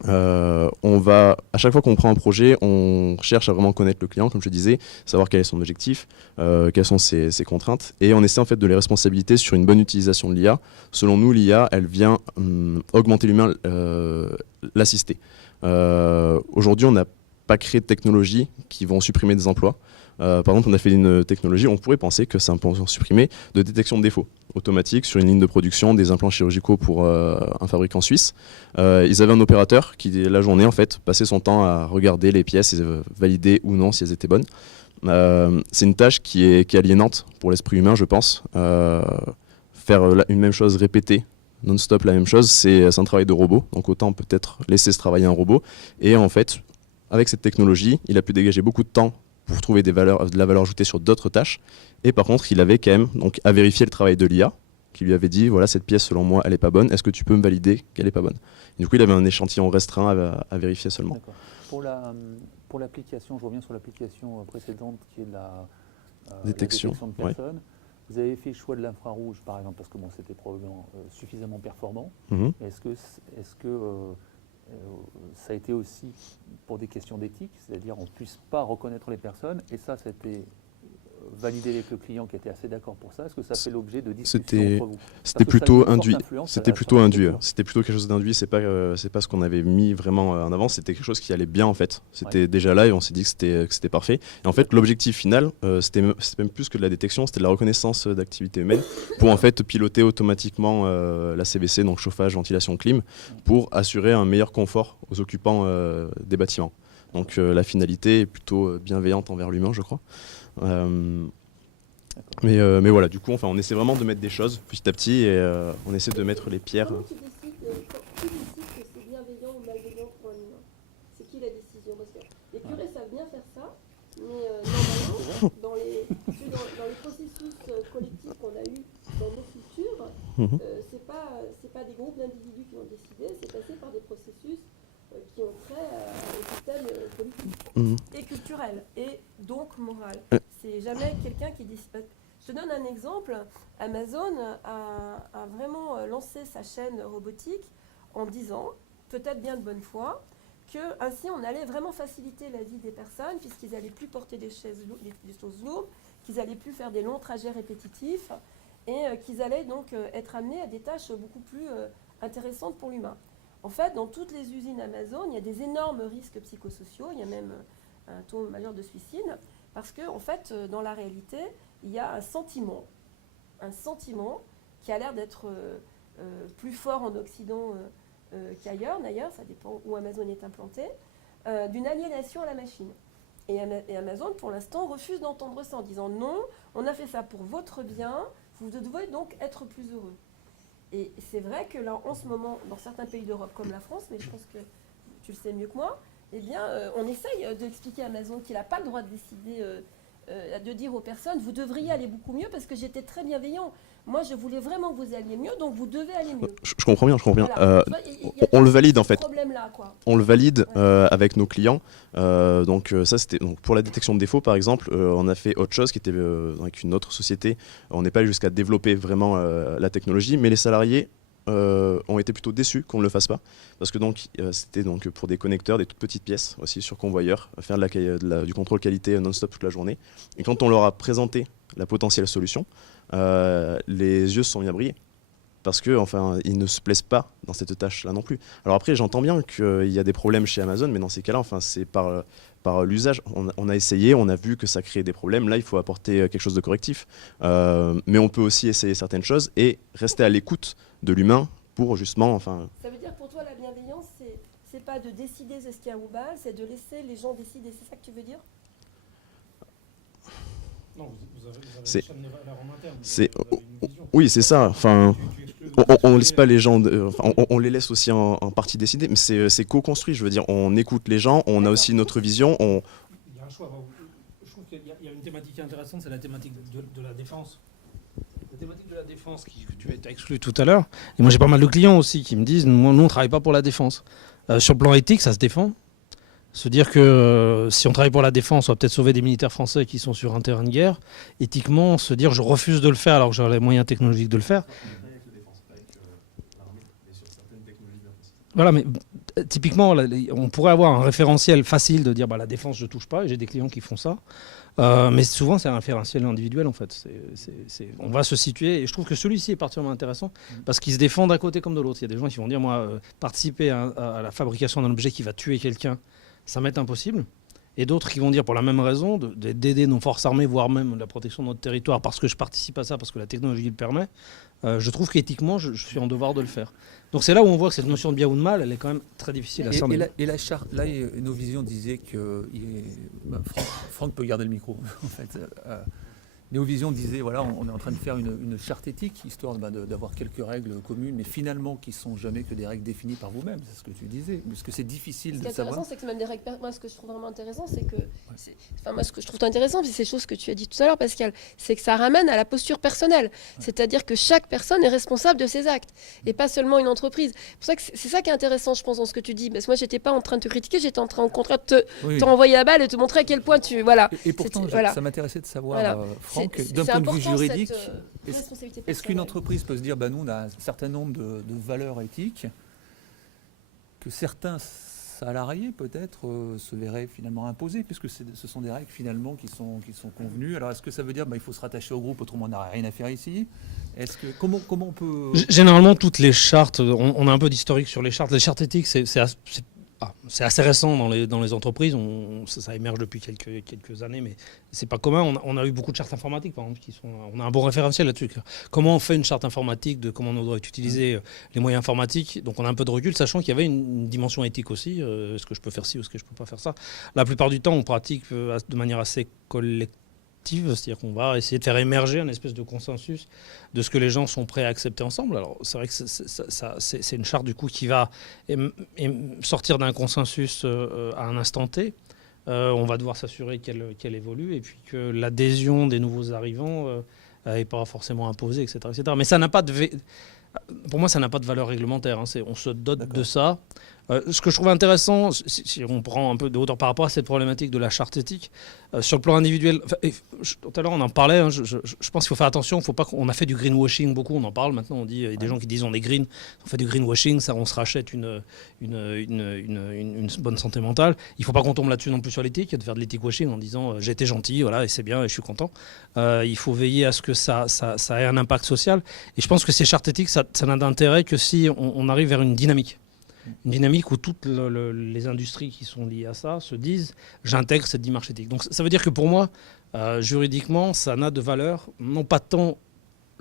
À chaque fois qu'on prend un projet, on cherche à vraiment connaître le client, comme je disais, savoir quel est son objectif, quelles sont ses contraintes, et on essaie en fait de les responsabiliser sur une bonne utilisation de l'IA. Selon nous, l'IA, elle vient augmenter l'humain, l'assister. Aujourd'hui, on n'a pas créé de technologies qui vont supprimer des emplois. Par exemple, on a fait une technologie, on pourrait penser que ça peut supprimer, de détection de défauts automatique sur une ligne de production des implants chirurgicaux pour un fabricant suisse. Ils avaient un opérateur qui, la journée, en fait, passait son temps à regarder les pièces et valider ou non si elles étaient bonnes. C'est une tâche qui est aliénante pour l'esprit humain, je pense. Faire une même chose répétée, non-stop la même chose, c'est un travail de robot. Donc autant peut-être laisser se travailler un robot. Et en fait, avec cette technologie, il a pu dégager beaucoup de temps pour trouver de la valeur ajoutée sur d'autres tâches. Et par contre, il avait quand même donc, à vérifier le travail de l'IA, qui lui avait dit, voilà, cette pièce, selon moi, elle n'est pas bonne. Est-ce que tu peux me valider qu'elle n'est pas bonne? Et du coup, il avait un échantillon restreint à vérifier seulement. D'accord. Pour l'application, je reviens sur l'application précédente, qui est la détection de personnes. Ouais. Vous avez fait le choix de l'infrarouge, par exemple, parce que bon, c'était probablement suffisamment performant. Mm-hmm. Est-ce que ça a été aussi pour des questions d'éthique, c'est-à-dire on ne puisse pas reconnaître les personnes, et ça, c'était validé avec le client qui était assez d'accord pour ça. Est-ce que ça fait l'objet de discussions entre vous? C'était plutôt induit. C'était plutôt induit. C'était plutôt quelque chose d'induit. C'est pas ce qu'on avait mis vraiment en avant. C'était quelque chose qui allait bien en fait. C'était déjà là et on s'est dit que c'était parfait. Et en fait, l'objectif final, c'était même plus que de la détection, c'était de la reconnaissance d'activité humaine pour en fait piloter automatiquement la CVC, donc chauffage, ventilation, clim, pour assurer un meilleur confort aux occupants des bâtiments. Donc la finalité est plutôt bienveillante envers l'humain, je crois. Mais voilà, du coup, on essaie vraiment de mettre des choses petit à petit et on essaie de mettre les pierres. Comment tu décides que c'est bienveillant ou malveillant pour un humain? C'est qui la décision? Parce que les curés savent bien faire ça, mais normalement, dans les processus collectifs qu'on a eus dans nos cultures, c'est pas des groupes d'individus qui ont décidé, c'est passé par des processus qui ont trait au système politique et culturel et donc moral. C'est jamais quelqu'un qui décide. Je te donne un exemple. Amazon a vraiment lancé sa chaîne robotique en disant, peut-être bien de bonne foi, que ainsi on allait vraiment faciliter la vie des personnes puisqu'ils n'allaient plus porter des choses lourdes, qu'ils n'allaient plus faire des longs trajets répétitifs et qu'ils allaient donc être amenés à des tâches beaucoup plus intéressante pour l'humain. En fait, dans toutes les usines Amazon, il y a des énormes risques psychosociaux, il y a même un taux majeur de suicide, parce que, en fait, dans la réalité, il y a un sentiment qui a l'air d'être plus fort en Occident qu'ailleurs, d'ailleurs, ça dépend où Amazon est implanté, d'une aliénation à la machine. Et Amazon, pour l'instant, refuse d'entendre ça en disant non, on a fait ça pour votre bien, vous devez donc être plus heureux. Et c'est vrai que là, en ce moment, dans certains pays d'Europe comme la France, mais je pense que tu le sais mieux que moi, eh bien, on essaye d'expliquer à Amazon qu'il n'a pas le droit de décider, de dire aux personnes, vous devriez aller beaucoup mieux parce que j'étais très bienveillant. Moi, je voulais vraiment que vous alliez mieux, donc vous devez aller mieux. Je comprends bien. Voilà. On le valide en fait. Quoi. On le valide avec nos clients. Donc ça, c'était pour la détection de défauts, par exemple. On a fait autre chose qui était avec une autre société. On n'est pas allé jusqu'à développer vraiment la technologie, mais les salariés ont été plutôt déçus qu'on ne le fasse pas, parce que c'était donc pour des connecteurs, des toutes petites pièces aussi sur convoyeur, faire du contrôle qualité non-stop toute la journée. Et quand on leur a présenté la potentielle solution, les yeux se sont bien brillés. Parce que, enfin, ils ne se plaisent pas dans cette tâche-là non plus. Alors après, j'entends bien qu'il y a des problèmes chez Amazon, mais dans ces cas-là, enfin, c'est par l'usage. On a essayé, on a vu que ça créait des problèmes. Là, il faut apporter quelque chose de correctif. Mais on peut aussi essayer certaines choses et rester à l'écoute de l'humain pour justement, enfin. Ça veut dire pour toi, la bienveillance, c'est pas de décider ce qu'il y a au bal, c'est de laisser les gens décider. C'est ça que tu veux dire? Non, vous avez C'est- une chaîne de valeur en interne. c'est- Vous avez une vision. Oui, c'est ça. Enfin. Tu exclus On laisse pas les gens, on les laisse aussi en partie décider, mais c'est co-construit. Je veux dire, on écoute les gens, on a aussi notre vision. Il y a un choix. Je trouve qu'il y a une thématique intéressante, c'est la thématique de la défense. La thématique de la défense que tu as exclue tout à l'heure. Et moi, j'ai pas mal de clients aussi qui me disent, nous, on ne travaille pas pour la défense. Sur le plan éthique, ça se défend. Se dire que si on travaille pour la défense, on va peut-être sauver des militaires français qui sont sur un terrain de guerre. Éthiquement, se dire je refuse de le faire alors que j'ai les moyens technologiques de le faire. Voilà, mais typiquement, on pourrait avoir un référentiel facile de dire la défense, je ne touche pas, et j'ai des clients qui font ça. Mais souvent, c'est un référentiel individuel, en fait. On va se situer, et je trouve que celui-ci est particulièrement intéressant, parce qu'il se défend d'un côté comme de l'autre. Il y a des gens qui vont dire, moi, participer à la fabrication d'un objet qui va tuer quelqu'un, ça m'est impossible. Et d'autres qui vont dire, pour la même raison, d'aider nos forces armées, voire même la protection de notre territoire, parce que je participe à ça, parce que la technologie le permet, je trouve qu'éthiquement, je suis en devoir de le faire. Donc c'est là où on voit que cette notion de bien ou de mal, elle est quand même très difficile à cerner. Et la charte, là, nos visions disaient que... Franck peut garder le micro, en fait. Néovision disait, voilà, on est en train de faire une charte éthique, histoire d'avoir quelques règles communes, mais finalement qui ne sont jamais que des règles définies par vous-même, c'est ce que tu disais, parce que c'est difficile de savoir. Ce qui est intéressant, c'est que c'est même des règles... Moi, ce que je trouve vraiment intéressant, c'est que... moi, ce que je trouve intéressant, c'est ces choses que tu as dit tout à l'heure, Pascal, c'est que ça ramène à la posture personnelle. C'est-à-dire que chaque personne est responsable de ses actes, et pas seulement une entreprise. C'est ça qui est intéressant, je pense, dans ce que tu dis. Parce que moi, je n'étais pas en train de te critiquer, j'étais en train, au contraire, de te renvoyer la balle et te montrer à quel point tu... Voilà. Et pourtant, ça m'intéressait de savoir, voilà. Franck, d'un point de vue juridique, est-ce qu'une entreprise peut se dire, nous, on a un certain nombre de valeurs éthiques que certains salariés, peut-être, se verraient finalement imposer, puisque ce sont des règles, finalement, qui sont convenues. Alors, est-ce que ça veut dire il faut se rattacher au groupe, autrement, on n'a rien à faire ici? Comment on peut... Généralement, toutes les chartes, on a un peu d'historique sur les chartes. Les chartes éthiques, c'est assez récent dans les entreprises, ça émerge depuis quelques années, mais c'est pas commun. On a eu beaucoup de chartes informatiques, par exemple, on a un bon référentiel là-dessus. Comment on fait une charte informatique, de comment on doit utiliser les moyens informatiques. Donc on a un peu de recul, sachant qu'il y avait une dimension éthique aussi. Est-ce que je peux faire ci ou est-ce que je peux pas faire ça? La plupart du temps, on pratique de manière assez collective. C'est-à-dire qu'on va essayer de faire émerger un espèce de consensus de ce que les gens sont prêts à accepter ensemble. Alors c'est vrai que c'est une charte du coup qui va sortir d'un consensus à un instant T. On va devoir s'assurer qu'elle évolue et puis que l'adhésion des nouveaux arrivants n'est pas forcément imposée, etc., etc. Mais ça n'a pas pour moi, ça n'a pas de valeur réglementaire. On se dote de ça. Ce que je trouve intéressant, si on prend un peu de hauteur par rapport à cette problématique de la charte éthique, sur le plan individuel, tout à l'heure on en parlait, hein, je pense qu'il faut faire attention, faut pas qu'on a fait du greenwashing beaucoup, on en parle maintenant, on dit, il y a des gens qui disent on est green, on fait du greenwashing, ça on se rachète une bonne santé mentale. Il ne faut pas qu'on tombe là-dessus non plus sur l'éthique, de faire de l'éthique washing en disant j'ai été gentil, voilà, et c'est bien, et je suis content. Il faut veiller à ce que ça ait un impact social. Et je pense que ces chartes éthiques, ça n'a d'intérêt que si on arrive vers une dynamique. Une dynamique où toutes les industries qui sont liées à ça se disent j'intègre cette démarche éthique. Donc ça veut dire que pour moi, juridiquement, ça n'a de valeur, non pas tant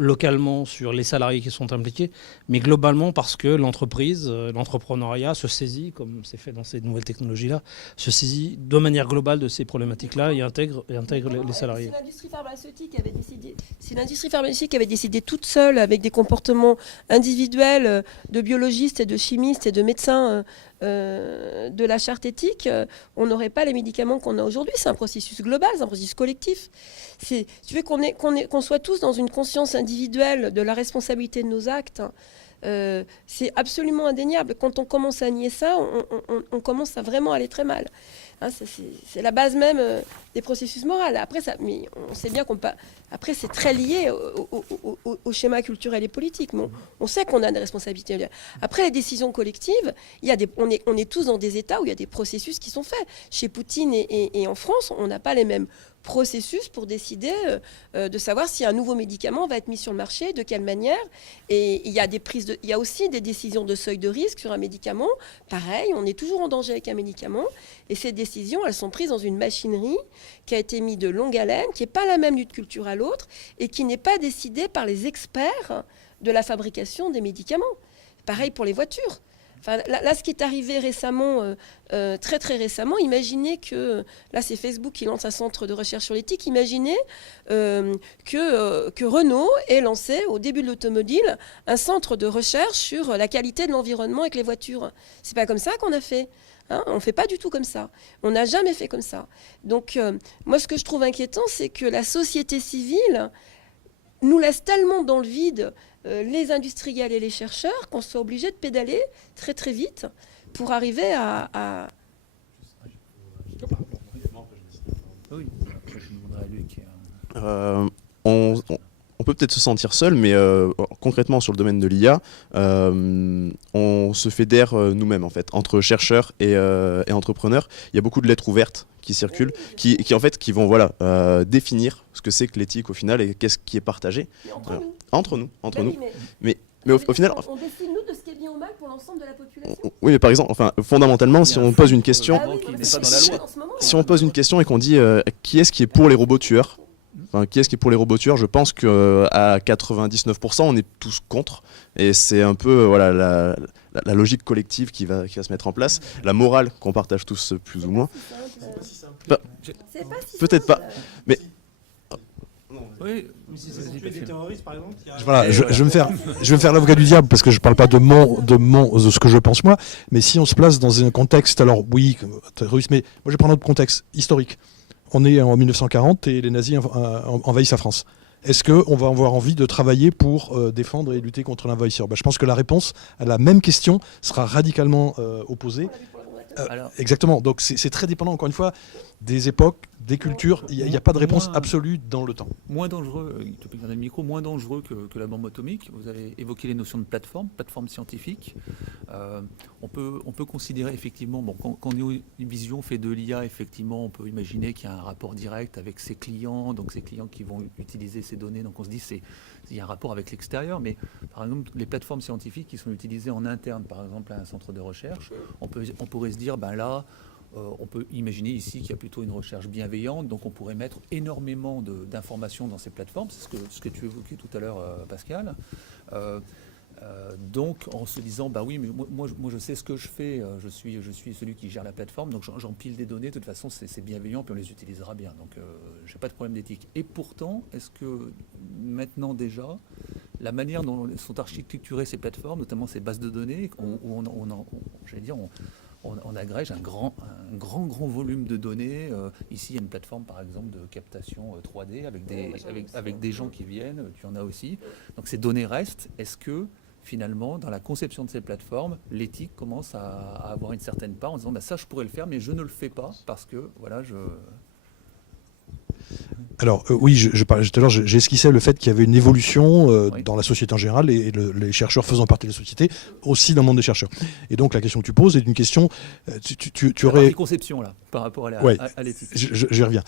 localement sur les salariés qui sont impliqués, mais globalement parce que l'entreprise, l'entrepreneuriat se saisit, comme c'est fait dans ces nouvelles technologies-là, se saisit de manière globale de ces problématiques-là et intègre les salariés. Si l'industrie pharmaceutique avait décidé toute seule, avec des comportements individuels de biologistes et de chimistes et de médecins de la charte éthique, on n'aurait pas les médicaments qu'on a aujourd'hui. C'est un processus global, c'est un processus collectif. Tu veux qu'on soit tous dans une conscience individuelle de la responsabilité de nos actes. C'est absolument indéniable. Quand on commence à nier ça, on commence à vraiment aller très mal. Hein, c'est la base même des processus moraux. Après, mais on sait bien après, c'est très lié au schéma culturel et politique. Mais on sait qu'on a des responsabilités. Après, les décisions collectives, on est tous dans des États où il y a des processus qui sont faits. Chez Poutine et en France, on n'a pas les mêmes processus pour décider de savoir si un nouveau médicament va être mis sur le marché, de quelle manière. Et il y a aussi des décisions de seuil de risque sur un médicament. Pareil, on est toujours en danger avec un médicament. Et ces décisions, elles sont prises dans une machinerie qui a été mise de longue haleine, qui n'est pas la même d'une culture à l'autre et qui n'est pas décidée par les experts de la fabrication des médicaments. Pareil pour les voitures. Enfin, là, ce qui est arrivé récemment, très très récemment, imaginez que, là c'est Facebook qui lance un centre de recherche sur l'éthique, imaginez que Renault ait lancé au début de l'automobile un centre de recherche sur la qualité de l'environnement avec les voitures. C'est pas comme ça qu'on a fait. Hein, on ne fait pas du tout comme ça. On n'a jamais fait comme ça. Donc, moi, ce que je trouve inquiétant, c'est que la société civile nous laisse tellement dans le vide, les industriels et les chercheurs, qu'on soit obligé de pédaler très très vite pour arriver à... Oui, je demanderai à Luc. On peut peut-être se sentir seul, mais concrètement sur le domaine de l'IA, on se fédère nous-mêmes en fait, entre chercheurs et entrepreneurs. Il y a beaucoup de lettres ouvertes qui circulent, qui vont définir ce que c'est que l'éthique au final et qu'est-ce qui est partagé entre nous. Mais au final, on décide nous de ce qui est bien ou mal pour l'ensemble de la population. Oui, mais par exemple, fondamentalement, si on pose une question, si on pose une question et qu'on dit qui est-ce qui est pour les robots tueurs. Enfin, qui est-ce qui est pour les robots tueurs ? Je pense qu'à 99%, on est tous contre. Et c'est un peu la logique collective qui va se mettre en place, la morale qu'on partage tous plus ou moins. Peut-être pas. Mais Oui, des terroristes, par exemple. Voilà, je vais me faire l'avocat du diable parce que je parle pas de ce que je pense moi, mais si on se place dans un contexte, alors oui, terroriste, mais moi je vais prendre un autre contexte historique. On est en 1940 et les nazis envahissent la France. Est-ce qu'on va avoir envie de travailler pour défendre et lutter contre l'envahisseur ? Je pense que la réponse à la même question sera radicalement opposée. Exactement, donc c'est très dépendant, encore une fois, des époques, des cultures. Il n'y a pas de réponse absolue dans le temps. Moins dangereux, moins dangereux que la bombe atomique. Vous avez évoqué les notions de plateforme scientifique. On peut considérer effectivement, quand New Vision fait de l'IA, effectivement, on peut imaginer qu'il y a un rapport direct avec ses clients, donc ces clients qui vont utiliser ces données. Donc on se dit il y a un rapport avec l'extérieur, mais par exemple les plateformes scientifiques qui sont utilisées en interne, par exemple à un centre de recherche, on pourrait se dire là. On peut imaginer ici qu'il y a plutôt une recherche bienveillante, donc on pourrait mettre énormément d'informations dans ces plateformes, c'est ce que tu évoquais tout à l'heure, Pascal. Donc en se disant, oui, mais moi je sais ce que je fais, je suis celui qui gère la plateforme, donc j'empile des données, de toute façon c'est bienveillant, puis on les utilisera bien, donc je n'ai pas de problème d'éthique. Et pourtant, est-ce que maintenant déjà, la manière dont sont architecturées ces plateformes, notamment ces bases de données, où on agrège un grand volume de données. Ici, il y a une plateforme, par exemple, de captation 3D avec des gens qui viennent. Tu en as aussi. Donc, ces données restent. Est-ce que finalement, dans la conception de ces plateformes, l'éthique commence à avoir une certaine part en disant ça je pourrais le faire mais je ne le fais pas parce que voilà je... Alors oui, je parlais tout à l'heure, j'ai esquissé le fait qu'il y avait une évolution dans la société en général et les chercheurs faisant partie de la société, aussi dans le monde des chercheurs. Et donc la question que tu poses est une question... Tu aurais... La conception là, par rapport à l'éthique. J'y reviens.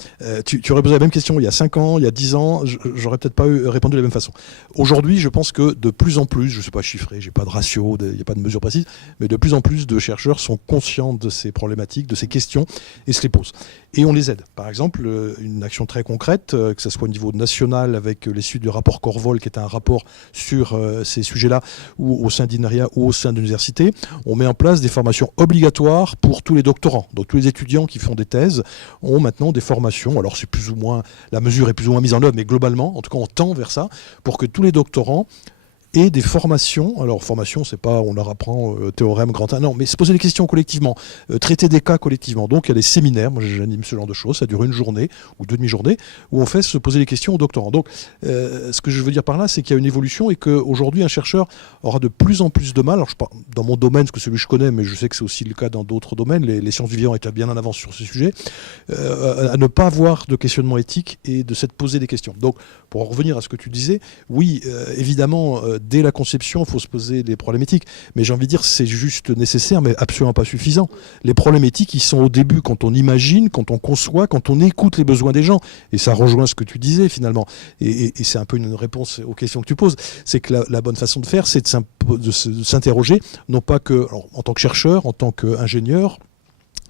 Tu aurais posé la même question il y a 5 ans, il y a 10 ans, j'aurais peut-être pas répondu de la même façon. Aujourd'hui, je pense que de plus en plus, je ne sais pas chiffrer, j'ai pas de ratio, il n'y a pas de mesure précise, mais de plus en plus de chercheurs sont conscients de ces problématiques, de ces questions et se les posent. Et on les aide. Par exemple, une action très concrète, que ce soit au niveau national avec les suites du rapport Corvol, qui est un rapport sur ces sujets-là, ou au sein d'INRIA ou au sein de l'université, on met en place des formations obligatoires pour tous les doctorants. Donc tous les étudiants qui font des thèses ont maintenant des formations. Alors c'est plus ou moins, la mesure est plus ou moins mise en œuvre, mais globalement, en tout cas on tend vers ça, pour que tous les doctorants et des formations. Alors formation, c'est pas on leur apprend théorème, grand 1, non, mais se poser des questions collectivement, traiter des cas collectivement. Donc il y a des séminaires, moi j'anime ce genre de choses, ça dure une journée ou 2 demi-journées, où on fait se poser des questions aux doctorants. Donc ce que je veux dire par là, c'est qu'il y a une évolution et qu'aujourd'hui un chercheur aura de plus en plus de mal, alors je parle dans mon domaine, parce que celui que je connais, mais je sais que c'est aussi le cas dans d'autres domaines, les sciences du vivant étaient bien en avance sur ce sujet, à ne pas avoir de questionnement éthique et de s'être posé des questions. Donc pour en revenir à ce que tu disais, oui, évidemment, dès la conception, il faut se poser des problèmes éthiques. Mais j'ai envie de dire, c'est juste nécessaire, mais absolument pas suffisant. Les problèmes éthiques, ils sont au début, quand on imagine, quand on conçoit, quand on écoute les besoins des gens. Et ça rejoint ce que tu disais, finalement. Et c'est un peu une réponse aux questions que tu poses. C'est que la bonne façon de faire, c'est de s'interroger, non pas que, alors, en tant que chercheur, en tant qu'ingénieur,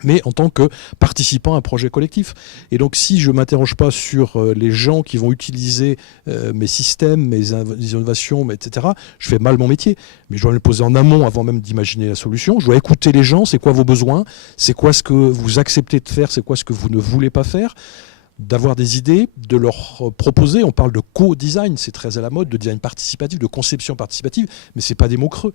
mais en tant que participant à un projet collectif. Et donc si je ne m'interroge pas sur les gens qui vont utiliser mes systèmes, mes innovations, etc., je fais mal mon métier. Mais je dois me le poser en amont avant même d'imaginer la solution. Je dois écouter les gens, c'est quoi vos besoins, c'est quoi ce que vous acceptez de faire, c'est quoi ce que vous ne voulez pas faire, d'avoir des idées, de leur proposer. On parle de co-design, c'est très à la mode, de design participatif, de conception participative, mais ce n'est pas des mots creux.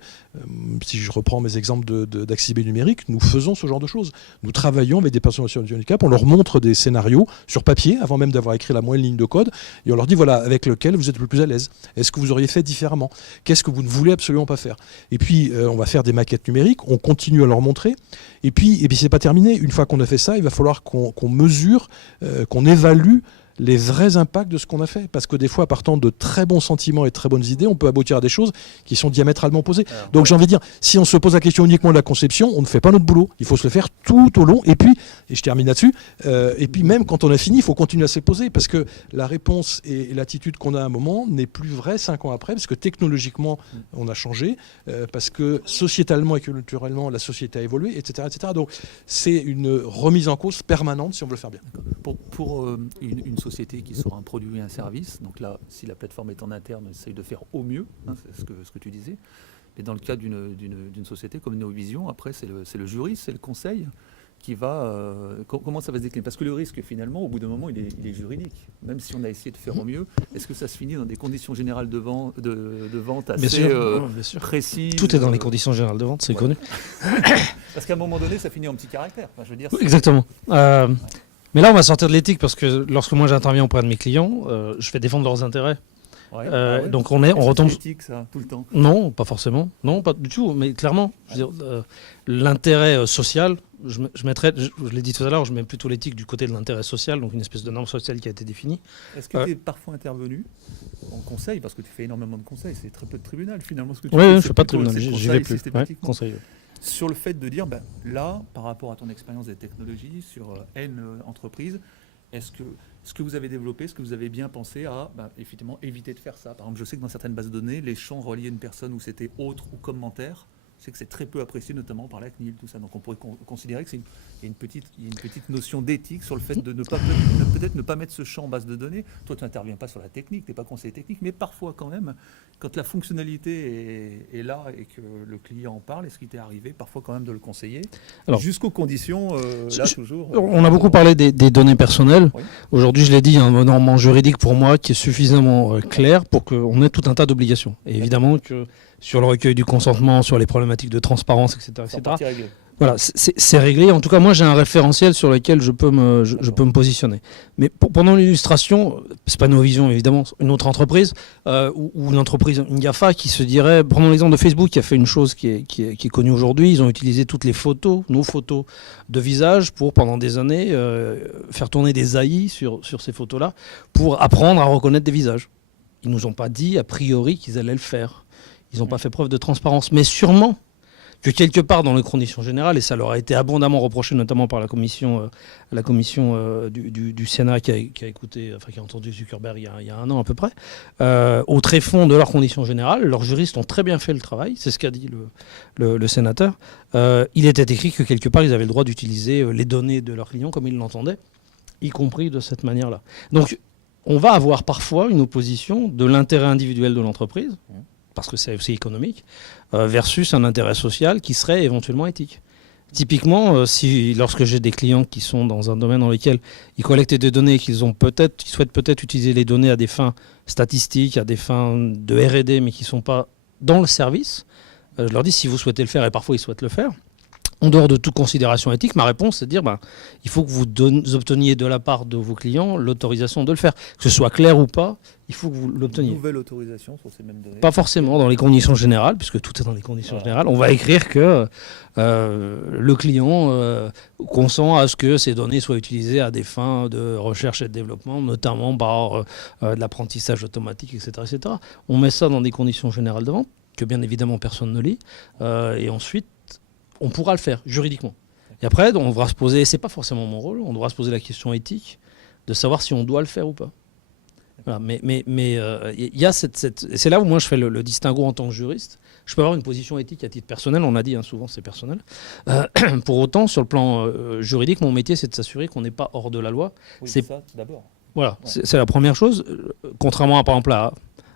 Si je reprends mes exemples d'accessibilité numérique, nous faisons ce genre de choses. Nous travaillons avec des personnes en situation de handicap, on leur montre des scénarios sur papier, avant même d'avoir écrit la moindre ligne de code, et on leur dit, voilà, avec lequel vous êtes le plus à l'aise. Est-ce que vous auriez fait différemment? Qu'est-ce que vous ne voulez absolument pas faire? Et puis, on va faire des maquettes numériques, on continue à leur montrer, et puis c'est pas terminé. Une fois qu'on a fait ça, il va falloir qu'on mesure, qu'on évalue les vrais impacts de ce qu'on a fait. Parce que des fois, partant de très bons sentiments et de très bonnes idées, on peut aboutir à des choses qui sont diamétralement opposées. Donc j'ai envie de dire, si on se pose la question uniquement de la conception, on ne fait pas notre boulot. Il faut se le faire tout au long. Et puis, et je termine là-dessus, et puis même quand on a fini, il faut continuer à se poser. Parce que la réponse et l'attitude qu'on a à un moment n'est plus vraie 5 ans après, parce que technologiquement, on a changé, parce que sociétalement et culturellement, la société a évolué, etc. etc. Donc c'est une remise en cause permanente si on veut le faire bien. Pour une société qui sera un produit et un service, donc là, si la plateforme est en interne, on essaye de faire au mieux, hein, c'est ce que tu disais. Mais dans le cas d'une société comme Neovision, après, c'est le juriste, c'est le conseil qui va... comment ça va se décliner? Parce que le risque, finalement, au bout d'un moment, il est juridique. Même si on a essayé de faire au mieux, est-ce que ça se finit dans des conditions générales de vente assez précises? Tout est dans les conditions générales de vente, c'est connu. Parce qu'à un moment donné, ça finit en petit caractère. Enfin, je veux dire, exactement. Mais là, on va sortir de l'éthique parce que lorsque moi j'interviens auprès de mes clients, je fais défendre leurs intérêts. Ouais. Donc on retombe. C'est éthique, ça, tout le temps. Non, pas forcément. Non, pas du tout. Mais clairement, je veux dire, l'intérêt social, je l'ai dit tout à l'heure, je mets plutôt l'éthique du côté de l'intérêt social, donc une espèce de norme sociale qui a été définie. Est-ce que tu es parfois intervenu en conseil, parce que tu fais énormément de conseils, c'est très peu de tribunal finalement. Ce que tu oui, fais, je ne fais pas de tribunal, j'y vais plus. Conseil. Sur le fait de dire, là, par rapport à ton expérience des technologies, sur N entreprises, est-ce que vous avez développé, est-ce que vous avez bien pensé à effectivement éviter de faire ça? Par exemple, je sais que dans certaines bases de données, les champs reliés à une personne où c'était autre ou commentaire, c'est que c'est très peu apprécié, notamment par la CNIL, tout ça. Donc on pourrait considérer qu'il y a une petite notion d'éthique sur le fait de peut-être ne pas mettre ce champ en base de données. Toi, tu n'interviens pas sur la technique, tu n'es pas conseiller technique, mais parfois quand même, quand la fonctionnalité est là et que le client en parle, est-ce qu'il t'est arrivé parfois quand même de le conseiller? Alors, jusqu'aux conditions, là toujours... on a beaucoup parlé des données personnelles. Oui. Aujourd'hui, je l'ai dit, il y a un norme juridique pour moi qui est suffisamment clair pour qu'on ait tout un tas d'obligations. Et évidemment que sur le recueil du consentement, sur les problématiques de transparence, etc. Voilà, c'est réglé. En tout cas, moi, j'ai un référentiel sur lequel je peux me positionner. Mais pendant l'illustration, c'est pas Novision, évidemment, une autre entreprise, ou une entreprise, une GAFA, qui se dirait, prenons l'exemple de Facebook, qui a fait une chose qui est connue aujourd'hui. Ils ont utilisé toutes les photos, nos photos de visage, pour, pendant des années, faire tourner des AI sur ces photos-là, pour apprendre à reconnaître des visages. Ils nous ont pas dit, a priori, qu'ils allaient le faire. Ils n'ont pas fait preuve de transparence. Mais sûrement que quelque part dans les conditions générales, et ça leur a été abondamment reproché, notamment par la commission du Sénat qui a entendu Zuckerberg il y a un an à peu près, au tréfonds de leurs conditions générales, leurs juristes ont très bien fait le travail, c'est ce qu'a dit le sénateur. Il était écrit que quelque part ils avaient le droit d'utiliser les données de leurs clients comme ils l'entendaient, y compris de cette manière-là. Donc on va avoir parfois une opposition de l'intérêt individuel de l'entreprise, parce que c'est aussi économique, versus un intérêt social qui serait éventuellement éthique. Typiquement, lorsque j'ai des clients qui sont dans un domaine dans lequel ils collectent des données, qu'ils souhaitent peut-être utiliser les données à des fins statistiques, à des fins de R&D, mais qui ne sont pas dans le service, je leur dis si vous souhaitez le faire, et parfois ils souhaitent le faire, en dehors de toute considération éthique, ma réponse c'est de dire il faut que vous obteniez de la part de vos clients l'autorisation de le faire. Que ce soit clair ou pas, il faut que vous l'obteniez. Une nouvelle autorisation sur ces mêmes données? Pas forcément dans les conditions générales, puisque tout est dans les conditions générales. On va écrire que le client consent à ce que ces données soient utilisées à des fins de recherche et de développement, notamment par de l'apprentissage automatique, etc., etc. On met ça dans des conditions générales de vente, que bien évidemment personne ne lit, et ensuite on pourra le faire juridiquement. Et après, on devra se poser, c'est pas forcément mon rôle, on devra se poser la question éthique de savoir si on doit le faire ou pas. Voilà, mais y a c'est là où moi je fais le distinguo en tant que juriste. Je peux avoir une position éthique à titre personnel, on a dit souvent c'est personnel. Pour autant, sur le plan juridique, mon métier c'est de s'assurer qu'on n'est pas hors de la loi. Oui, c'est ça d'abord. Voilà, c'est la première chose. Contrairement à, par exemple,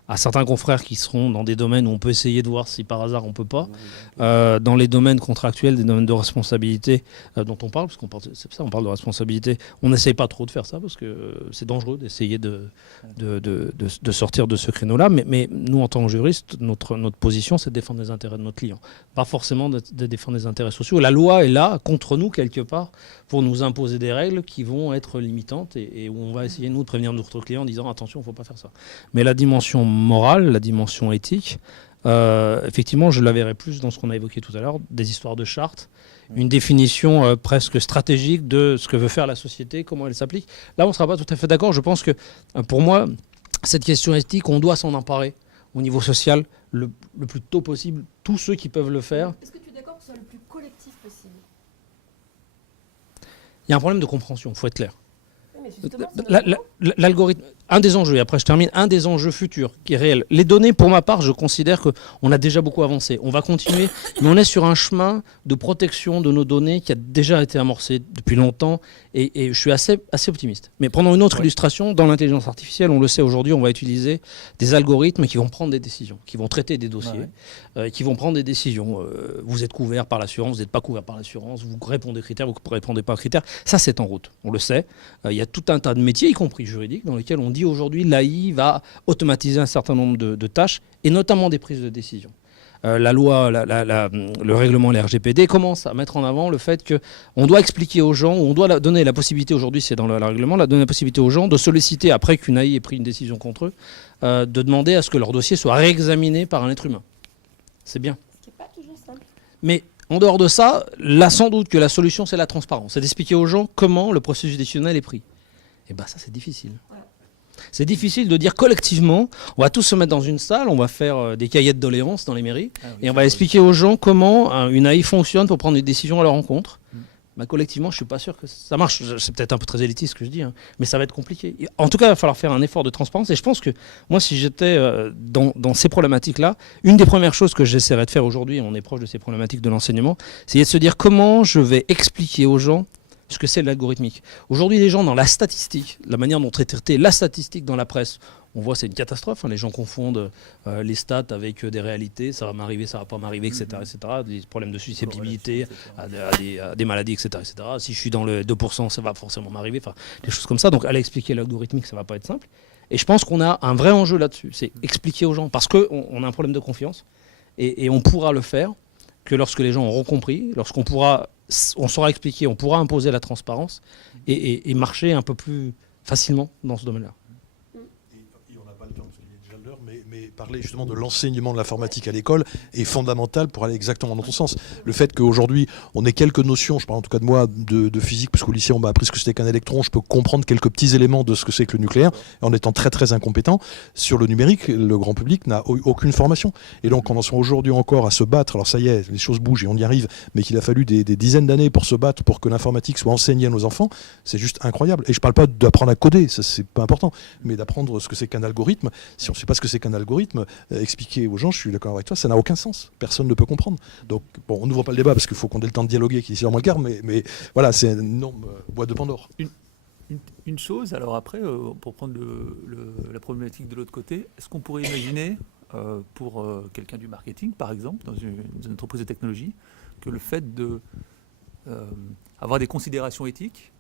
à certains confrères qui seront dans des domaines où on peut essayer de voir si par hasard on peut pas. Dans les domaines contractuels, des domaines de responsabilité dont on parle, parce qu'on parle, c'est ça, on parle de responsabilité, on n'essaye pas trop de faire ça parce que c'est dangereux d'essayer de sortir de ce créneau-là. Mais nous, en tant que juristes, notre position, c'est de défendre les intérêts de notre client, pas forcément de défendre les intérêts sociaux. La loi est là contre nous quelque part pour nous imposer des règles qui vont être limitantes et où on va essayer nous de prévenir notre client en disant attention, il ne faut pas faire ça. Mais la dimension morale, la dimension éthique, effectivement, je la verrai plus dans ce qu'on a évoqué tout à l'heure, des histoires de charte, une définition presque stratégique de ce que veut faire la société, comment elle s'applique. Là, on ne sera pas tout à fait d'accord. Je pense que, pour moi, cette question éthique, on doit s'en emparer au niveau social le plus tôt possible. Tous ceux qui peuvent le faire. Est-ce que tu es d'accord que ce soit le plus collectif possible? Il y a un problème de compréhension, il faut être clair. Oui, mais justement, L'algorithme, un des enjeux, et après je termine, un des enjeux futurs qui est réel. Les données, pour ma part, je considère qu'on a déjà beaucoup avancé. On va continuer, mais on est sur un chemin de protection de nos données qui a déjà été amorcé depuis longtemps, et je suis assez optimiste. Mais prenons une autre illustration, dans l'intelligence artificielle, on le sait aujourd'hui, on va utiliser des algorithmes qui vont prendre des décisions, qui vont traiter des dossiers, qui vont prendre des décisions. Vous êtes couvert par l'assurance, vous n'êtes pas couvert par l'assurance, vous répondez aux critères, vous ne répondez pas aux critères. Ça, c'est en route, on le sait. Il y a tout un tas de métiers, y compris juridiques, dans lesquels on dit aujourd'hui l'AI va automatiser un certain nombre de tâches, et notamment des prises de décision. La loi, le règlement, les RGPD commence à mettre en avant le fait qu'on doit expliquer aux gens, on doit donner la possibilité, aujourd'hui c'est dans le règlement, donner la possibilité aux gens de solliciter, après qu'une AI ait pris une décision contre eux, de demander à ce que leur dossier soit réexaminé par un être humain. C'est bien. Ce qui n'est pas toujours simple. Mais en dehors de ça, là sans doute que la solution c'est la transparence, c'est d'expliquer aux gens comment le processus décisionnel est pris. Et bien ça c'est difficile. C'est difficile de dire collectivement, on va tous se mettre dans une salle, on va faire des cahiers de doléances dans les mairies, et on va expliquer aux gens comment une AI fonctionne pour prendre des décisions à leur rencontre. Collectivement, je ne suis pas sûr que ça marche. C'est peut-être un peu très élitiste ce que je dis, mais ça va être compliqué. En tout cas, il va falloir faire un effort de transparence. Et je pense que moi, si j'étais dans ces problématiques-là, une des premières choses que j'essaierais de faire aujourd'hui, on est proche de ces problématiques de l'enseignement, c'est de se dire comment je vais expliquer aux gens ce que c'est l'algorithmique. Aujourd'hui, les gens dans la statistique, la manière dont est traitée la statistique dans la presse, on voit c'est une catastrophe. Les gens confondent les stats avec des réalités. Ça va m'arriver, ça va pas m'arriver, etc., etc. Des problèmes de susceptibilité à des maladies, etc., etc. Si je suis dans le 2%, ça va forcément m'arriver. Enfin, des choses comme ça. Donc, aller expliquer l'algorithmique, ça va pas être simple. Et je pense qu'on a un vrai enjeu là-dessus. C'est expliquer aux gens. Parce qu'on a un problème de confiance. Et on pourra le faire que lorsque les gens auront compris, on saura expliquer, on pourra imposer la transparence et marcher un peu plus facilement dans ce domaine-là. Et on n'a pas le temps, parce qu'il est déjà l'heure, mais parler justement de l'enseignement de l'informatique à l'école est fondamental pour aller exactement dans ton sens. Le fait qu'aujourd'hui, on ait quelques notions, je parle en tout cas de moi, de physique, parce qu'au lycée, on m'a appris ce que c'était qu'un électron, je peux comprendre quelques petits éléments de ce que c'est que le nucléaire, en étant très très incompétent. Sur le numérique, le grand public n'a aucune formation. Et donc, on en soit aujourd'hui encore à se battre, alors ça y est, les choses bougent et on y arrive, mais qu'il a fallu des dizaines d'années pour se battre pour que l'informatique soit enseignée à nos enfants, c'est juste incroyable. Et je ne parle pas d'apprendre à coder, ça c'est pas important, mais d'apprendre ce que c'est qu'un algorithme. Si on ne sait pas ce que c'est qu'un algorithme, expliquer aux gens, je suis d'accord avec toi, ça n'a aucun sens. Personne ne peut comprendre. Donc, bon, on n'ouvre pas le débat parce qu'il faut qu'on ait le temps de dialoguer, qui est sur moins le quart, mais voilà, c'est une énorme boîte de Pandore. Une chose, alors après, pour prendre la problématique de l'autre côté, est-ce qu'on pourrait imaginer, pour quelqu'un du marketing, par exemple, dans une entreprise de technologie, que le fait d'avoir des considérations éthiques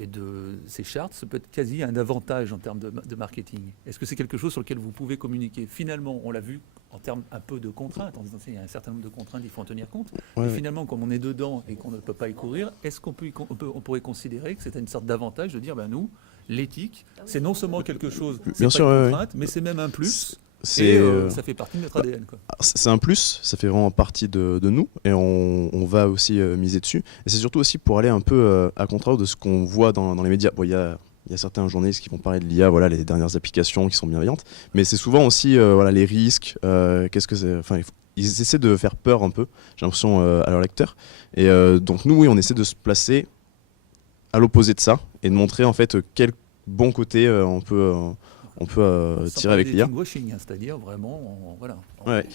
et de ces chartes, ça peut être quasi un avantage en termes de marketing. Est-ce que c'est quelque chose sur lequel vous pouvez communiquer? Finalement, on l'a vu en termes un peu de contraintes, en disant qu'il y a un certain nombre de contraintes, il faut en tenir compte. Ouais, et finalement, comme on est dedans et qu'on ne peut pas y courir, est-ce qu'on pourrait considérer que c'est une sorte d'avantage de dire, ben nous, l'éthique, c'est non seulement quelque chose, c'est Bien pas sûr, une ouais, contrainte, mais c'est même un plus. C'est Ça fait partie de notre ADN, quoi. C'est un plus, ça fait vraiment partie de nous et on va aussi miser dessus. Et c'est surtout aussi pour aller un peu à contraire de ce qu'on voit dans les médias. Bon, il y a certains journalistes qui vont parler de l'IA, voilà, les dernières applications qui sont bienveillantes, mais c'est souvent aussi voilà, les risques, qu'est-ce que c'est. Enfin, ils essaient de faire peur un peu, j'ai l'impression, à leurs lecteurs. Et donc nous, oui, on essaie de se placer à l'opposé de ça et de montrer en fait quel bon côté on peut tirer avec l'IA. Washing, c'est-à-dire vraiment, voilà. Ouais.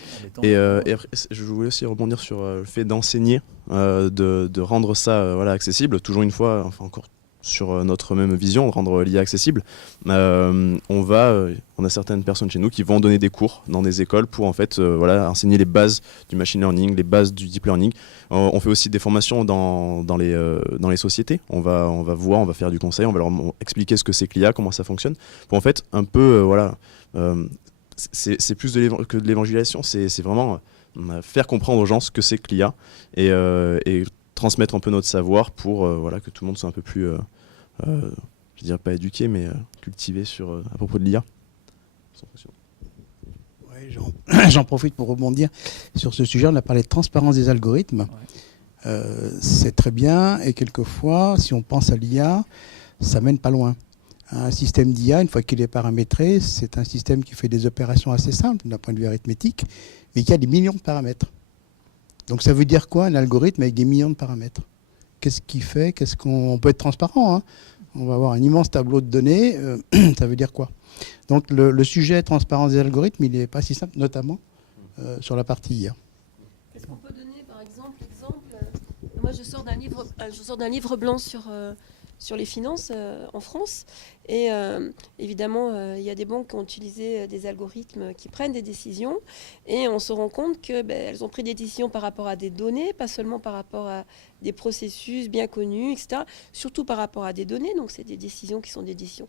Et après, je voulais aussi rebondir sur le fait d'enseigner, de rendre ça voilà, accessible. Toujours une fois, enfin encore sur notre même vision, rendre l'IA accessible. On a certaines personnes chez nous qui vont donner des cours dans des écoles pour en fait voilà, enseigner les bases du machine learning, les bases du deep learning. On fait aussi des formations dans les sociétés. On va faire du conseil, on va leur expliquer ce que c'est que l'IA, comment ça fonctionne, pour en fait un peu voilà. C'est plus que de l'évangélisation, c'est vraiment faire comprendre aux gens ce que c'est que l'IA et transmettre un peu notre savoir pour voilà, que tout le monde soit un peu plus, je dirais pas éduqué, mais cultivé à propos de l'IA. Ouais, j'en profite pour rebondir sur ce sujet. On a parlé de transparence des algorithmes. Ouais. C'est très bien et quelquefois, si on pense à l'IA, ça mène pas loin. Un système d'IA, une fois qu'il est paramétré, c'est un système qui fait des opérations assez simples d'un point de vue arithmétique, mais qui a des millions de paramètres. Donc ça veut dire quoi un algorithme avec des millions de paramètres? Qu'est-ce qu'il fait? On peut être transparent, hein. On va avoir un immense tableau de données. Ça veut dire quoi? Donc le sujet transparence des algorithmes, il n'est pas si simple, notamment sur la partie IA. Est-ce qu'on peut donner par exemple moi je sors d'un livre blanc sur les finances en France. Et évidemment, il y a des banques qui ont utilisé des algorithmes qui prennent des décisions. Et on se rend compte qu'elles ont pris des décisions par rapport à des données, pas seulement par rapport à des processus bien connus, etc. Surtout par rapport à des données. Donc, c'est des décisions qui sont des décisions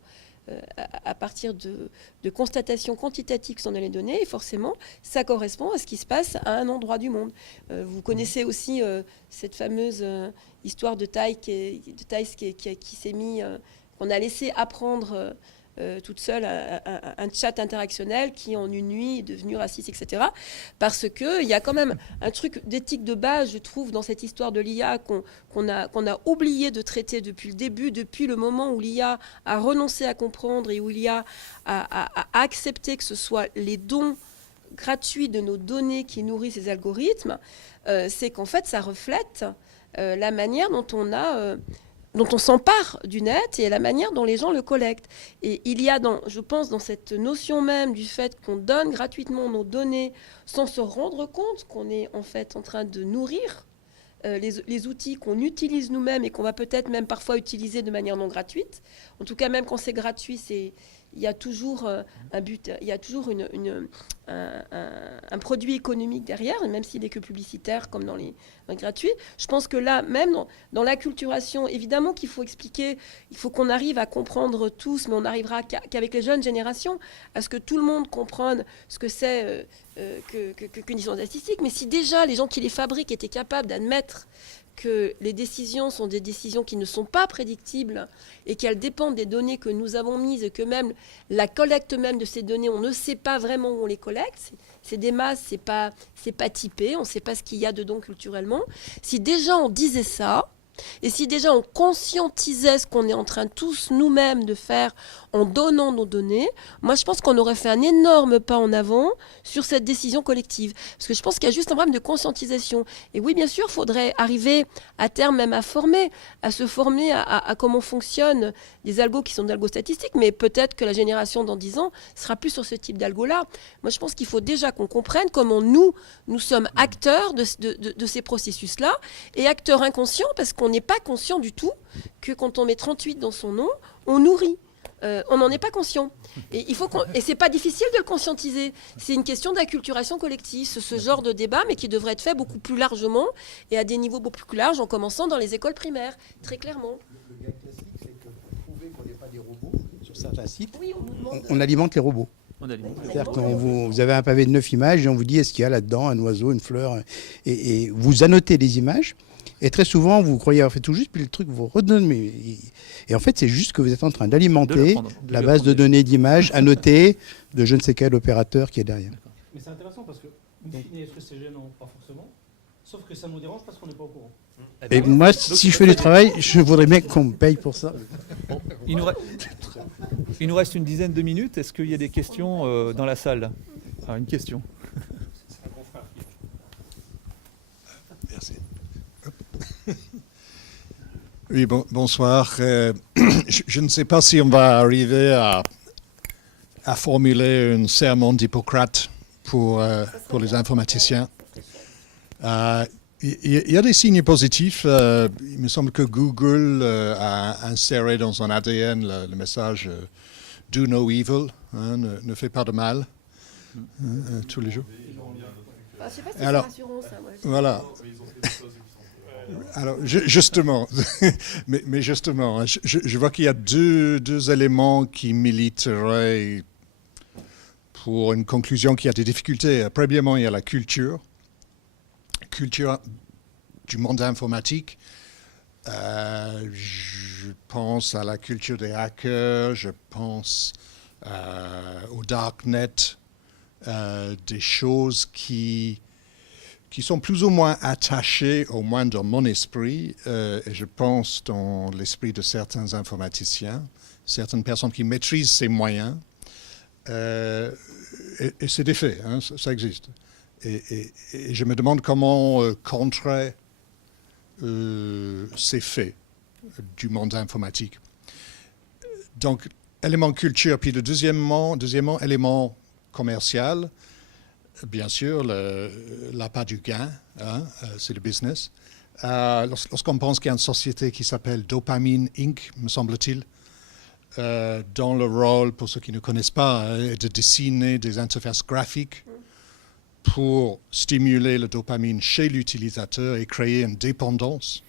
à partir de constatations quantitatives qui sont dans les données. Et forcément, ça correspond à ce qui se passe à un endroit du monde. Vous connaissez aussi cette fameuse histoire de Thaïs qui s'est mis... qu'on a laissé apprendre toute seule un chat interactionnel qui, en une nuit, est devenu raciste, etc. Parce qu'il y a quand même un truc d'éthique de base, je trouve, dans cette histoire de l'IA qu'on a oublié de traiter depuis le début, depuis le moment où l'IA a renoncé à comprendre et où l'IA a accepté que ce soit les dons gratuits de nos données qui nourrissent ces algorithmes, c'est qu'en fait, ça reflète la manière dont on s'empare du net et la manière dont les gens le collectent. Et il y a, je pense, dans cette notion même du fait qu'on donne gratuitement nos données sans se rendre compte qu'on est en fait en train de nourrir les outils qu'on utilise nous-mêmes et qu'on va peut-être même parfois utiliser de manière non gratuite. En tout cas, même quand c'est gratuit, il y a toujours un but, il y a toujours un produit économique derrière, même s'il n'est que publicitaire, comme dans les gratuits. Je pense que là, même dans l'acculturation, évidemment qu'il faut expliquer, il faut qu'on arrive à comprendre tous, mais on n'arrivera qu'avec les jeunes générations, à ce que tout le monde comprenne ce que c'est qu'une histoire statistique. Mais si déjà les gens qui les fabriquent étaient capables d'admettre que les décisions sont des décisions qui ne sont pas prédictibles et qu'elles dépendent des données que nous avons mises et que même la collecte même de ces données, on ne sait pas vraiment où on les collecte. C'est des masses, c'est pas typé, on ne sait pas ce qu'il y a dedans culturellement. Si déjà on disait ça, et si déjà on conscientisait ce qu'on est en train tous nous-mêmes de faire en donnant nos données, moi je pense qu'on aurait fait un énorme pas en avant sur cette décision collective. Parce que je pense qu'il y a juste un problème de conscientisation. Et oui, bien sûr, il faudrait arriver à terme même à se former à comment fonctionnent des algos qui sont des algos statistiques, mais peut-être que la génération dans 10 ans sera plus sur ce type d'algo-là. Moi je pense qu'il faut déjà qu'on comprenne comment nous sommes acteurs de ces processus-là, et acteurs inconscients, parce qu'on n'est pas conscient du tout que quand on met 38 dans son nom, on nourrit. On n'en est pas conscient. Et c'est pas difficile de le conscientiser. C'est une question d'acculturation collective, ce genre de débat, mais qui devrait être fait beaucoup plus largement et à des niveaux beaucoup plus larges, en commençant dans les écoles primaires, très clairement. Le gars classique, c'est que pour prouver qu'on n'est pas des robots, sur certains sites, Oui, on alimente les robots. C'est-à-dire que vous avez un pavé de 9 images et on vous dit est-ce qu'il y a là-dedans un oiseau, une fleur, et vous annotez les images. Et très souvent, vous croyez avoir fait tout juste, puis le truc vous redonne. Et en fait, c'est juste que vous êtes en train d'alimenter la base de données d'images annotées de je ne sais quel opérateur qui est derrière. Mais c'est intéressant parce que, est-ce que c'est gênant? Pas forcément. Sauf que ça nous dérange parce qu'on n'est pas au courant. Et moi, si je fais du travail, je voudrais bien qu'on me paye pour ça. Bon, il nous reste une dizaine de minutes. Est-ce qu'il y a des questions dans la salle? Une question. Merci. Oui, bonsoir. Je ne sais pas si on va arriver à formuler un sermon d'Hippocrate pour les informaticiens. Il y a des signes positifs. Il me semble que Google a inséré dans son ADN le message Do no evil, hein, ne fais pas de mal, tous les jours. Je ne sais pas si c'est rassurant, ça. Voilà. Alors, justement, mais justement, je vois qu'il y a deux éléments qui militeraient pour une conclusion qui a des difficultés. Premièrement, il y a la culture du monde informatique. Je pense à la culture des hackers, je pense au darknet, des choses qui sont plus ou moins attachées, au moins dans mon esprit, et je pense dans l'esprit de certains informaticiens, certaines personnes qui maîtrisent ces moyens. Et c'est des faits, hein, ça existe. Et je me demande comment contrer ces faits du monde informatique. Donc, élément culture, puis le deuxièmement, élément commercial. Bien sûr, l'appât du gain, hein, c'est le business. Lorsqu'on pense qu'il y a une société qui s'appelle Dopamine Inc., me semble-t-il, dont le rôle, pour ceux qui ne connaissent pas, est de dessiner des interfaces graphiques pour stimuler le dopamine chez l'utilisateur et créer une dépendance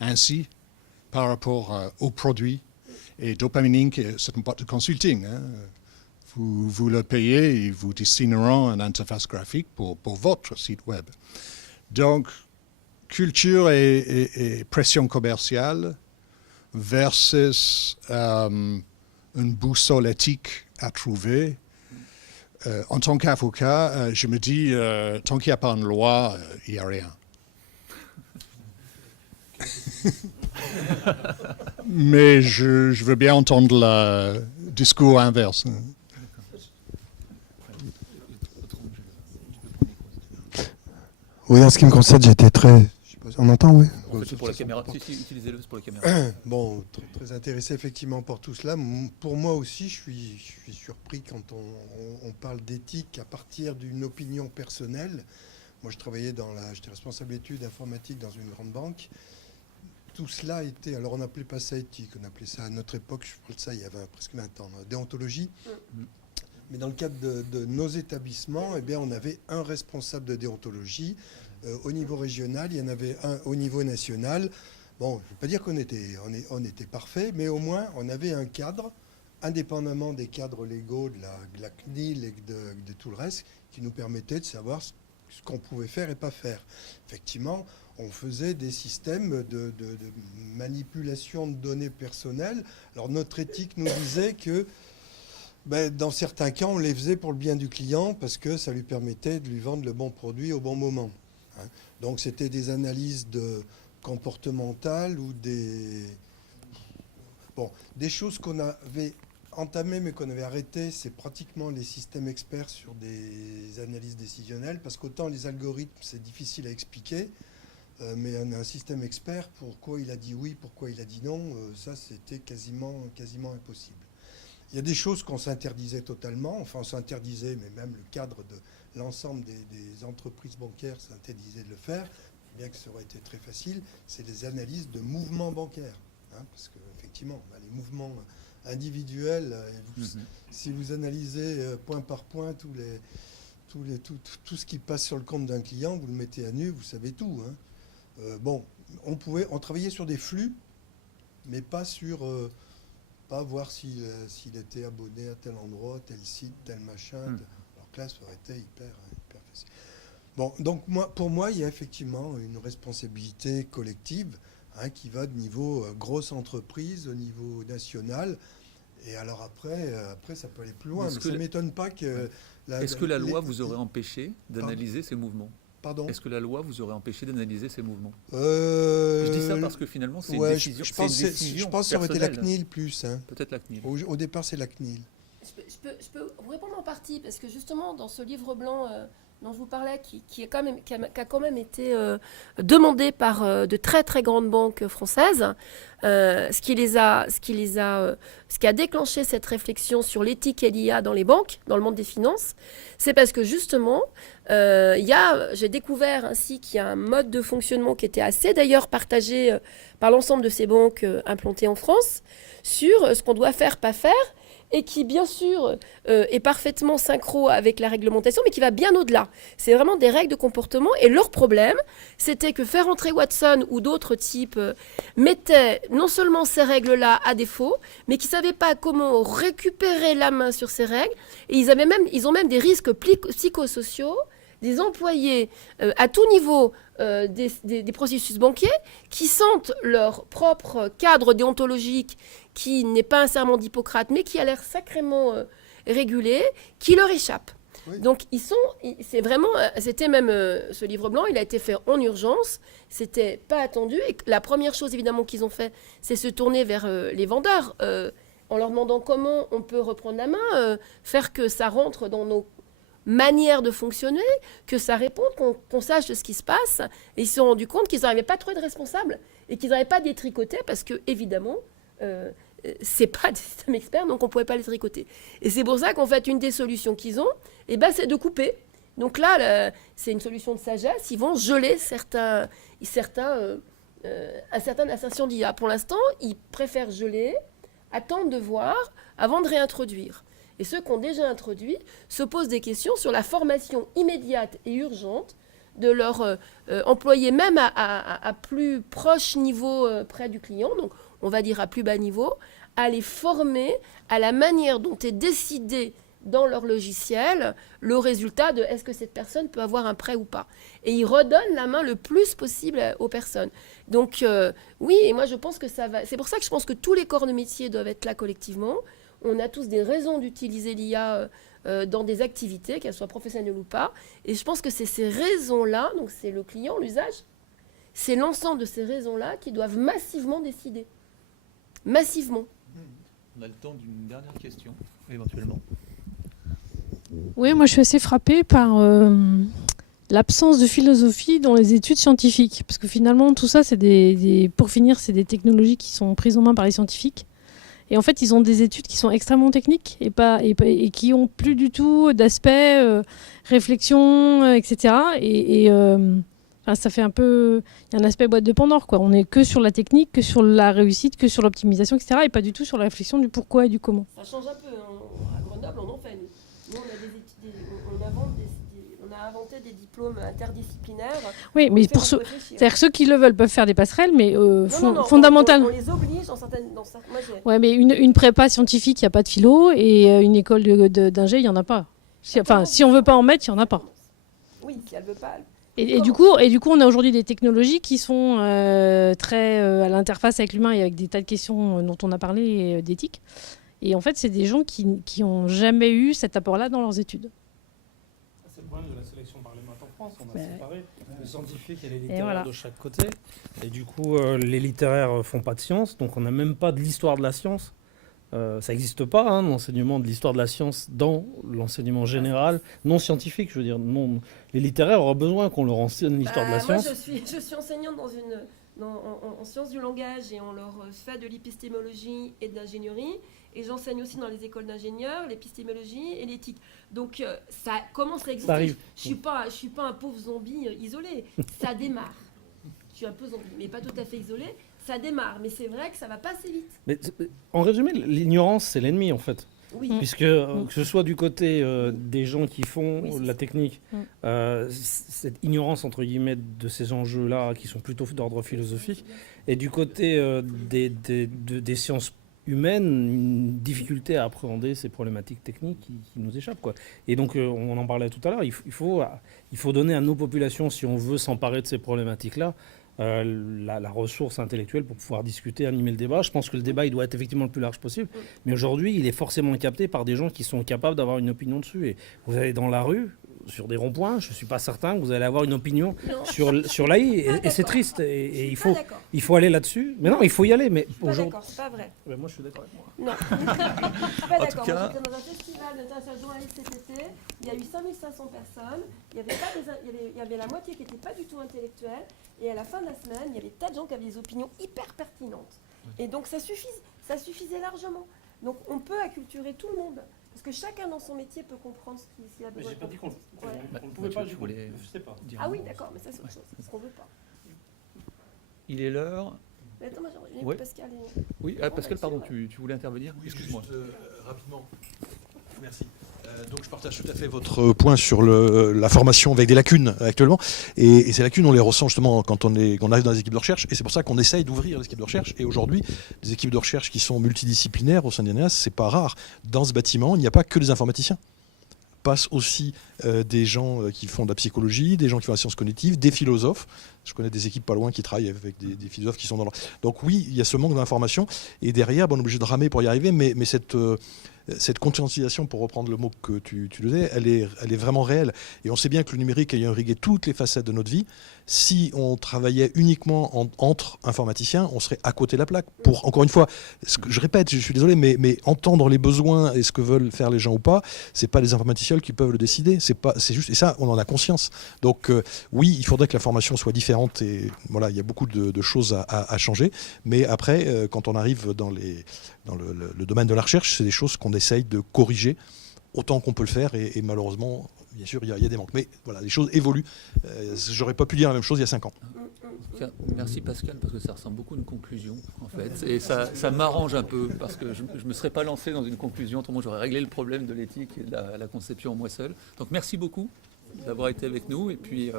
ainsi par rapport au produit. Et Dopamine Inc., c'est une boîte de consulting, hein. Vous le payez, ils vous dessineront une interface graphique pour votre site web. Donc, culture et pression commerciale versus une boussole éthique à trouver. En tant qu'avocat, je me dis, tant qu'il n'y a pas une loi, il n'y a rien. Mais je veux bien entendre le discours inverse. Oui, en ce qui me concerne, j'ai été très... On entend, oui. C'est pour la caméra. Si, utilisez-le, c'est pour la caméra. Bon, très intéressé effectivement pour tout cela. Pour moi aussi, je suis surpris quand on parle d'éthique à partir d'une opinion personnelle. Moi, je travaillais j'étais responsable d'études informatiques dans une grande banque. tout cela était, alors on n'appelait pas ça éthique, on appelait ça à notre époque, je parle de ça il y avait presque 20 ans, déontologie. Mais dans le cadre de nos établissements, eh bien, on avait un responsable de déontologie au niveau régional, il y en avait un au niveau national. Bon, je ne veux pas dire qu'on était parfait, mais au moins on avait un cadre, indépendamment des cadres légaux de la CNIL et de tout le reste, qui nous permettait de savoir ce qu'on pouvait faire et pas faire. Effectivement, on faisait des systèmes de manipulation de données personnelles. Alors notre éthique nous disait que dans certains cas, on les faisait pour le bien du client parce que ça lui permettait de lui vendre le bon produit au bon moment. Donc c'était des analyses comportementales ou des choses qu'on avait entamées mais qu'on avait arrêtées. C'est pratiquement les systèmes experts sur des analyses décisionnelles parce qu'autant les algorithmes, c'est difficile à expliquer. Mais un système expert, pourquoi il a dit oui, pourquoi il a dit non, ça c'était quasiment impossible. Il y a des choses qu'on s'interdisait totalement, enfin on s'interdisait, mais même le cadre de l'ensemble des entreprises bancaires s'interdisait de le faire, bien que ça aurait été très facile, c'est les analyses de mouvements bancaires. Parce qu'effectivement, les mouvements individuels, si vous analysez point par point tout ce qui passe sur le compte d'un client, vous le mettez à nu, vous savez tout. On travaillait sur des flux, mais pas voir s'il était abonné à tel endroit, tel site, tel machin. Alors que là, ça aurait été hyper facile. Bon, donc pour moi, il y a effectivement une responsabilité collective qui va de niveau grosse entreprise au niveau national. Et alors après ça peut aller plus loin. Mais ça ne m'étonne pas que... Est-ce que la loi vous aurait empêché d'analyser ces mouvements ? Pardon ? Est-ce que la loi vous aurait empêché d'analyser ces mouvements ? Je dis ça parce que finalement, c'est une décision. Je pense que ça aurait été la CNIL plus. Peut-être la CNIL. Au départ, c'est la CNIL. Je peux vous répondre en partie, parce que justement, dans ce livre blanc dont je vous parlais, qui a quand même été demandé par de très très grandes banques françaises, ce qui a déclenché cette réflexion sur l'éthique et l'IA dans les banques, dans le monde des finances, c'est parce que justement, j'ai découvert ainsi qu'il y a un mode de fonctionnement qui était assez d'ailleurs partagé par l'ensemble de ces banques implantées en France, sur ce qu'on doit faire, pas faire, et qui, bien sûr, est parfaitement synchro avec la réglementation, mais qui va bien au-delà. C'est vraiment des règles de comportement. Et leur problème, c'était que faire entrer Watson ou d'autres types mettaient non seulement ces règles-là à défaut, mais qui ne savaient pas comment récupérer la main sur ces règles. Et ils ont même des risques psychosociaux, des employés à tout niveau des processus banquiers qui sentent leur propre cadre déontologique qui n'est pas un serment d'Hippocrate, mais qui a l'air sacrément régulé, qui leur échappe. Oui. Donc, c'était même ce livre blanc, il a été fait en urgence, c'était pas attendu. Et la première chose, évidemment, qu'ils ont fait, c'est se tourner vers les vendeurs, en leur demandant comment on peut reprendre la main, faire que ça rentre dans nos manières de fonctionner, que ça réponde, qu'on sache de ce qui se passe. Et ils se sont rendus compte qu'ils n'arrivaient pas à trouver de responsables et qu'ils n'arrivaient pas à les tricoter parce que, évidemment, c'est pas des systèmes experts, donc on ne pouvait pas les tricoter. Et c'est pour ça qu'en fait, une des solutions qu'ils ont, c'est de couper. Donc là, c'est une solution de sagesse. Ils vont geler certaines assertions d'IA. Pour l'instant, ils préfèrent geler, attendre de voir avant de réintroduire. Et ceux qui ont déjà introduit se posent des questions sur la formation immédiate et urgente de leurs employés, même à plus proche niveau près du client, donc on va dire à plus bas niveau, à les former à la manière dont est décidé dans leur logiciel le résultat de est-ce que cette personne peut avoir un prêt ou pas. Et ils redonnent la main le plus possible aux personnes. Donc oui, et moi je pense que ça va... C'est pour ça que je pense que tous les corps de métier doivent être là collectivement. On a tous des raisons d'utiliser l'IA dans des activités, qu'elles soient professionnelles ou pas. Et je pense que c'est ces raisons-là, donc c'est le client, l'usage, c'est l'ensemble de ces raisons-là qui doivent massivement décider. Massivement. On a le temps d'une dernière question, éventuellement. Oui, moi je suis assez frappée par l'absence de philosophie dans les études scientifiques. Parce que finalement, tout ça, pour finir, c'est des technologies qui sont prises en main par les scientifiques. Et en fait, ils ont des études qui sont extrêmement techniques et qui n'ont plus du tout d'aspect réflexion, etc. Et Enfin, ça fait un peu... Il y a un aspect boîte de Pandore, quoi. On est que sur la technique, que sur la réussite, que sur l'optimisation, etc. Et pas du tout sur la réflexion du pourquoi et du comment. Ça change un peu. À Grenoble, on en fait. Nous, on a inventé des diplômes interdisciplinaires. Oui, mais pour ceux... C'est-à-dire que ceux qui le veulent peuvent faire des passerelles, mais fondamentalement... On les oblige dans certaines... Ouais, mais une prépa scientifique, il n'y a pas de philo, et une école d'ingé, il n'y en a pas. Si on ne veut pas en mettre, il n'y en a pas. Oui, si elle ne veut pas... Et du coup, on a aujourd'hui des technologies qui sont très à l'interface avec l'humain et avec des tas de questions dont on a parlé, d'éthique. Et en fait, c'est des gens qui n'ont jamais eu cet apport-là dans leurs études. C'est le problème de la sélection par les maths en France. On a séparé les scientifiques et les littéraires de chaque côté. Et du coup, les littéraires font pas de science, donc on n'a même pas de l'histoire de la science. Ça n'existe pas, l'enseignement de l'histoire de la science dans l'enseignement général, non scientifique, je veux dire. Non, les littéraires auraient besoin qu'on leur enseigne l'histoire de la science. Moi, je suis enseignante en sciences du langage et on leur fait de l'épistémologie et de l'ingénierie. Et j'enseigne aussi dans les écoles d'ingénieurs, l'épistémologie et l'éthique. Donc, ça commence à exister. Je ne suis pas un pauvre zombie isolé. Ça démarre. Je suis un peu zombie, mais pas tout à fait isolé. Ça démarre, mais c'est vrai que ça va pas assez vite. Mais, en résumé, l'ignorance, c'est l'ennemi, en fait. Oui. Puisque, que ce soit du côté des gens qui font la technique, cette ignorance, entre guillemets, de ces enjeux-là, qui sont plutôt d'ordre philosophique, et du côté des sciences humaines, une difficulté à appréhender ces problématiques techniques qui nous échappent, quoi. Et donc, on en parlait tout à l'heure, il faut donner à nos populations, si on veut s'emparer de ces problématiques-là, la ressource intellectuelle pour pouvoir discuter, animer le débat. Je pense que le débat, il doit être effectivement le plus large possible. Mais aujourd'hui, il est forcément capté par des gens qui sont capables d'avoir une opinion dessus. Et vous allez dans la rue, sur des ronds-points, je ne suis pas certain que vous allez avoir une opinion sur l'AI. Et c'est triste. Et il faut aller là-dessus. Mais non, il faut y aller. Mais aujourd'hui... D'accord, c'est pas vrai. Ouais, moi, je suis d'accord avec moi. Non, je suis pas d'accord. Moi, j'étais dans un festival de journalistes cet été. Il y a eu 5500 personnes. Il y avait la moitié qui n'était pas du tout intellectuelle. Et à la fin de la semaine, il y avait des tas de gens qui avaient des opinions hyper pertinentes. Et donc, ça suffisait largement. Donc, on peut acculturer tout le monde. Parce que chacun dans son métier peut comprendre ce qu'il a besoin de comprendre. On ne pouvait pas, je sais pas. Ah oui, d'accord, mais ça, c'est autre chose. C'est ce qu'on ne veut pas. Il est l'heure. Mais attends, moi, j'aimerais Pascal. Oui, Pascal, pardon, tu voulais intervenir? Oui, excuse-moi. Rapidement. Merci. Donc je partage tout à fait votre point sur la formation avec des lacunes actuellement. Et ces lacunes, on les ressent justement quand on arrive dans les équipes de recherche. Et c'est pour ça qu'on essaye d'ouvrir les équipes de recherche. Et aujourd'hui, des équipes de recherche qui sont multidisciplinaires au sein d'INEAS, c'est pas rare. Dans ce bâtiment, il n'y a pas que des informaticiens. Passent aussi des gens qui font de la psychologie, des gens qui font de la science cognitive, des philosophes. Je connais des équipes pas loin qui travaillent avec des philosophes qui sont dans leur... Donc oui, il y a ce manque d'information. Et derrière, on est obligé de ramer pour y arriver. Mais cette conscientisation, pour reprendre le mot que tu disais, elle est vraiment réelle. Et on sait bien que le numérique ayant irrigué toutes les facettes de notre vie, si on travaillait uniquement entre informaticiens, on serait à côté de la plaque. Pour, encore une fois, je répète, je suis désolé, mais entendre les besoins et ce que veulent faire les gens ou pas, c'est pas les informaticiens qui peuvent le décider. C'est juste, et ça, on en a conscience. Donc oui, il faudrait que la formation soit différente et voilà, il y a beaucoup de choses à changer. Mais après, quand on arrive dans le domaine de la recherche, c'est des choses qu'on essaye de corriger autant qu'on peut le faire et malheureusement, bien sûr, il y a des manques. Mais voilà, les choses évoluent. J'aurais pas pu dire la même chose il y a 5 ans. Merci Pascal, parce que ça ressemble beaucoup à une conclusion, en fait. Et ça m'arrange un peu, parce que je ne me serais pas lancé dans une conclusion, autrement j'aurais réglé le problème de l'éthique et de la conception moi seul. Donc merci beaucoup d'avoir été avec nous. Et puis,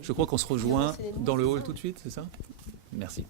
je crois qu'on se rejoint dans le hall tout de suite, c'est ça? Merci.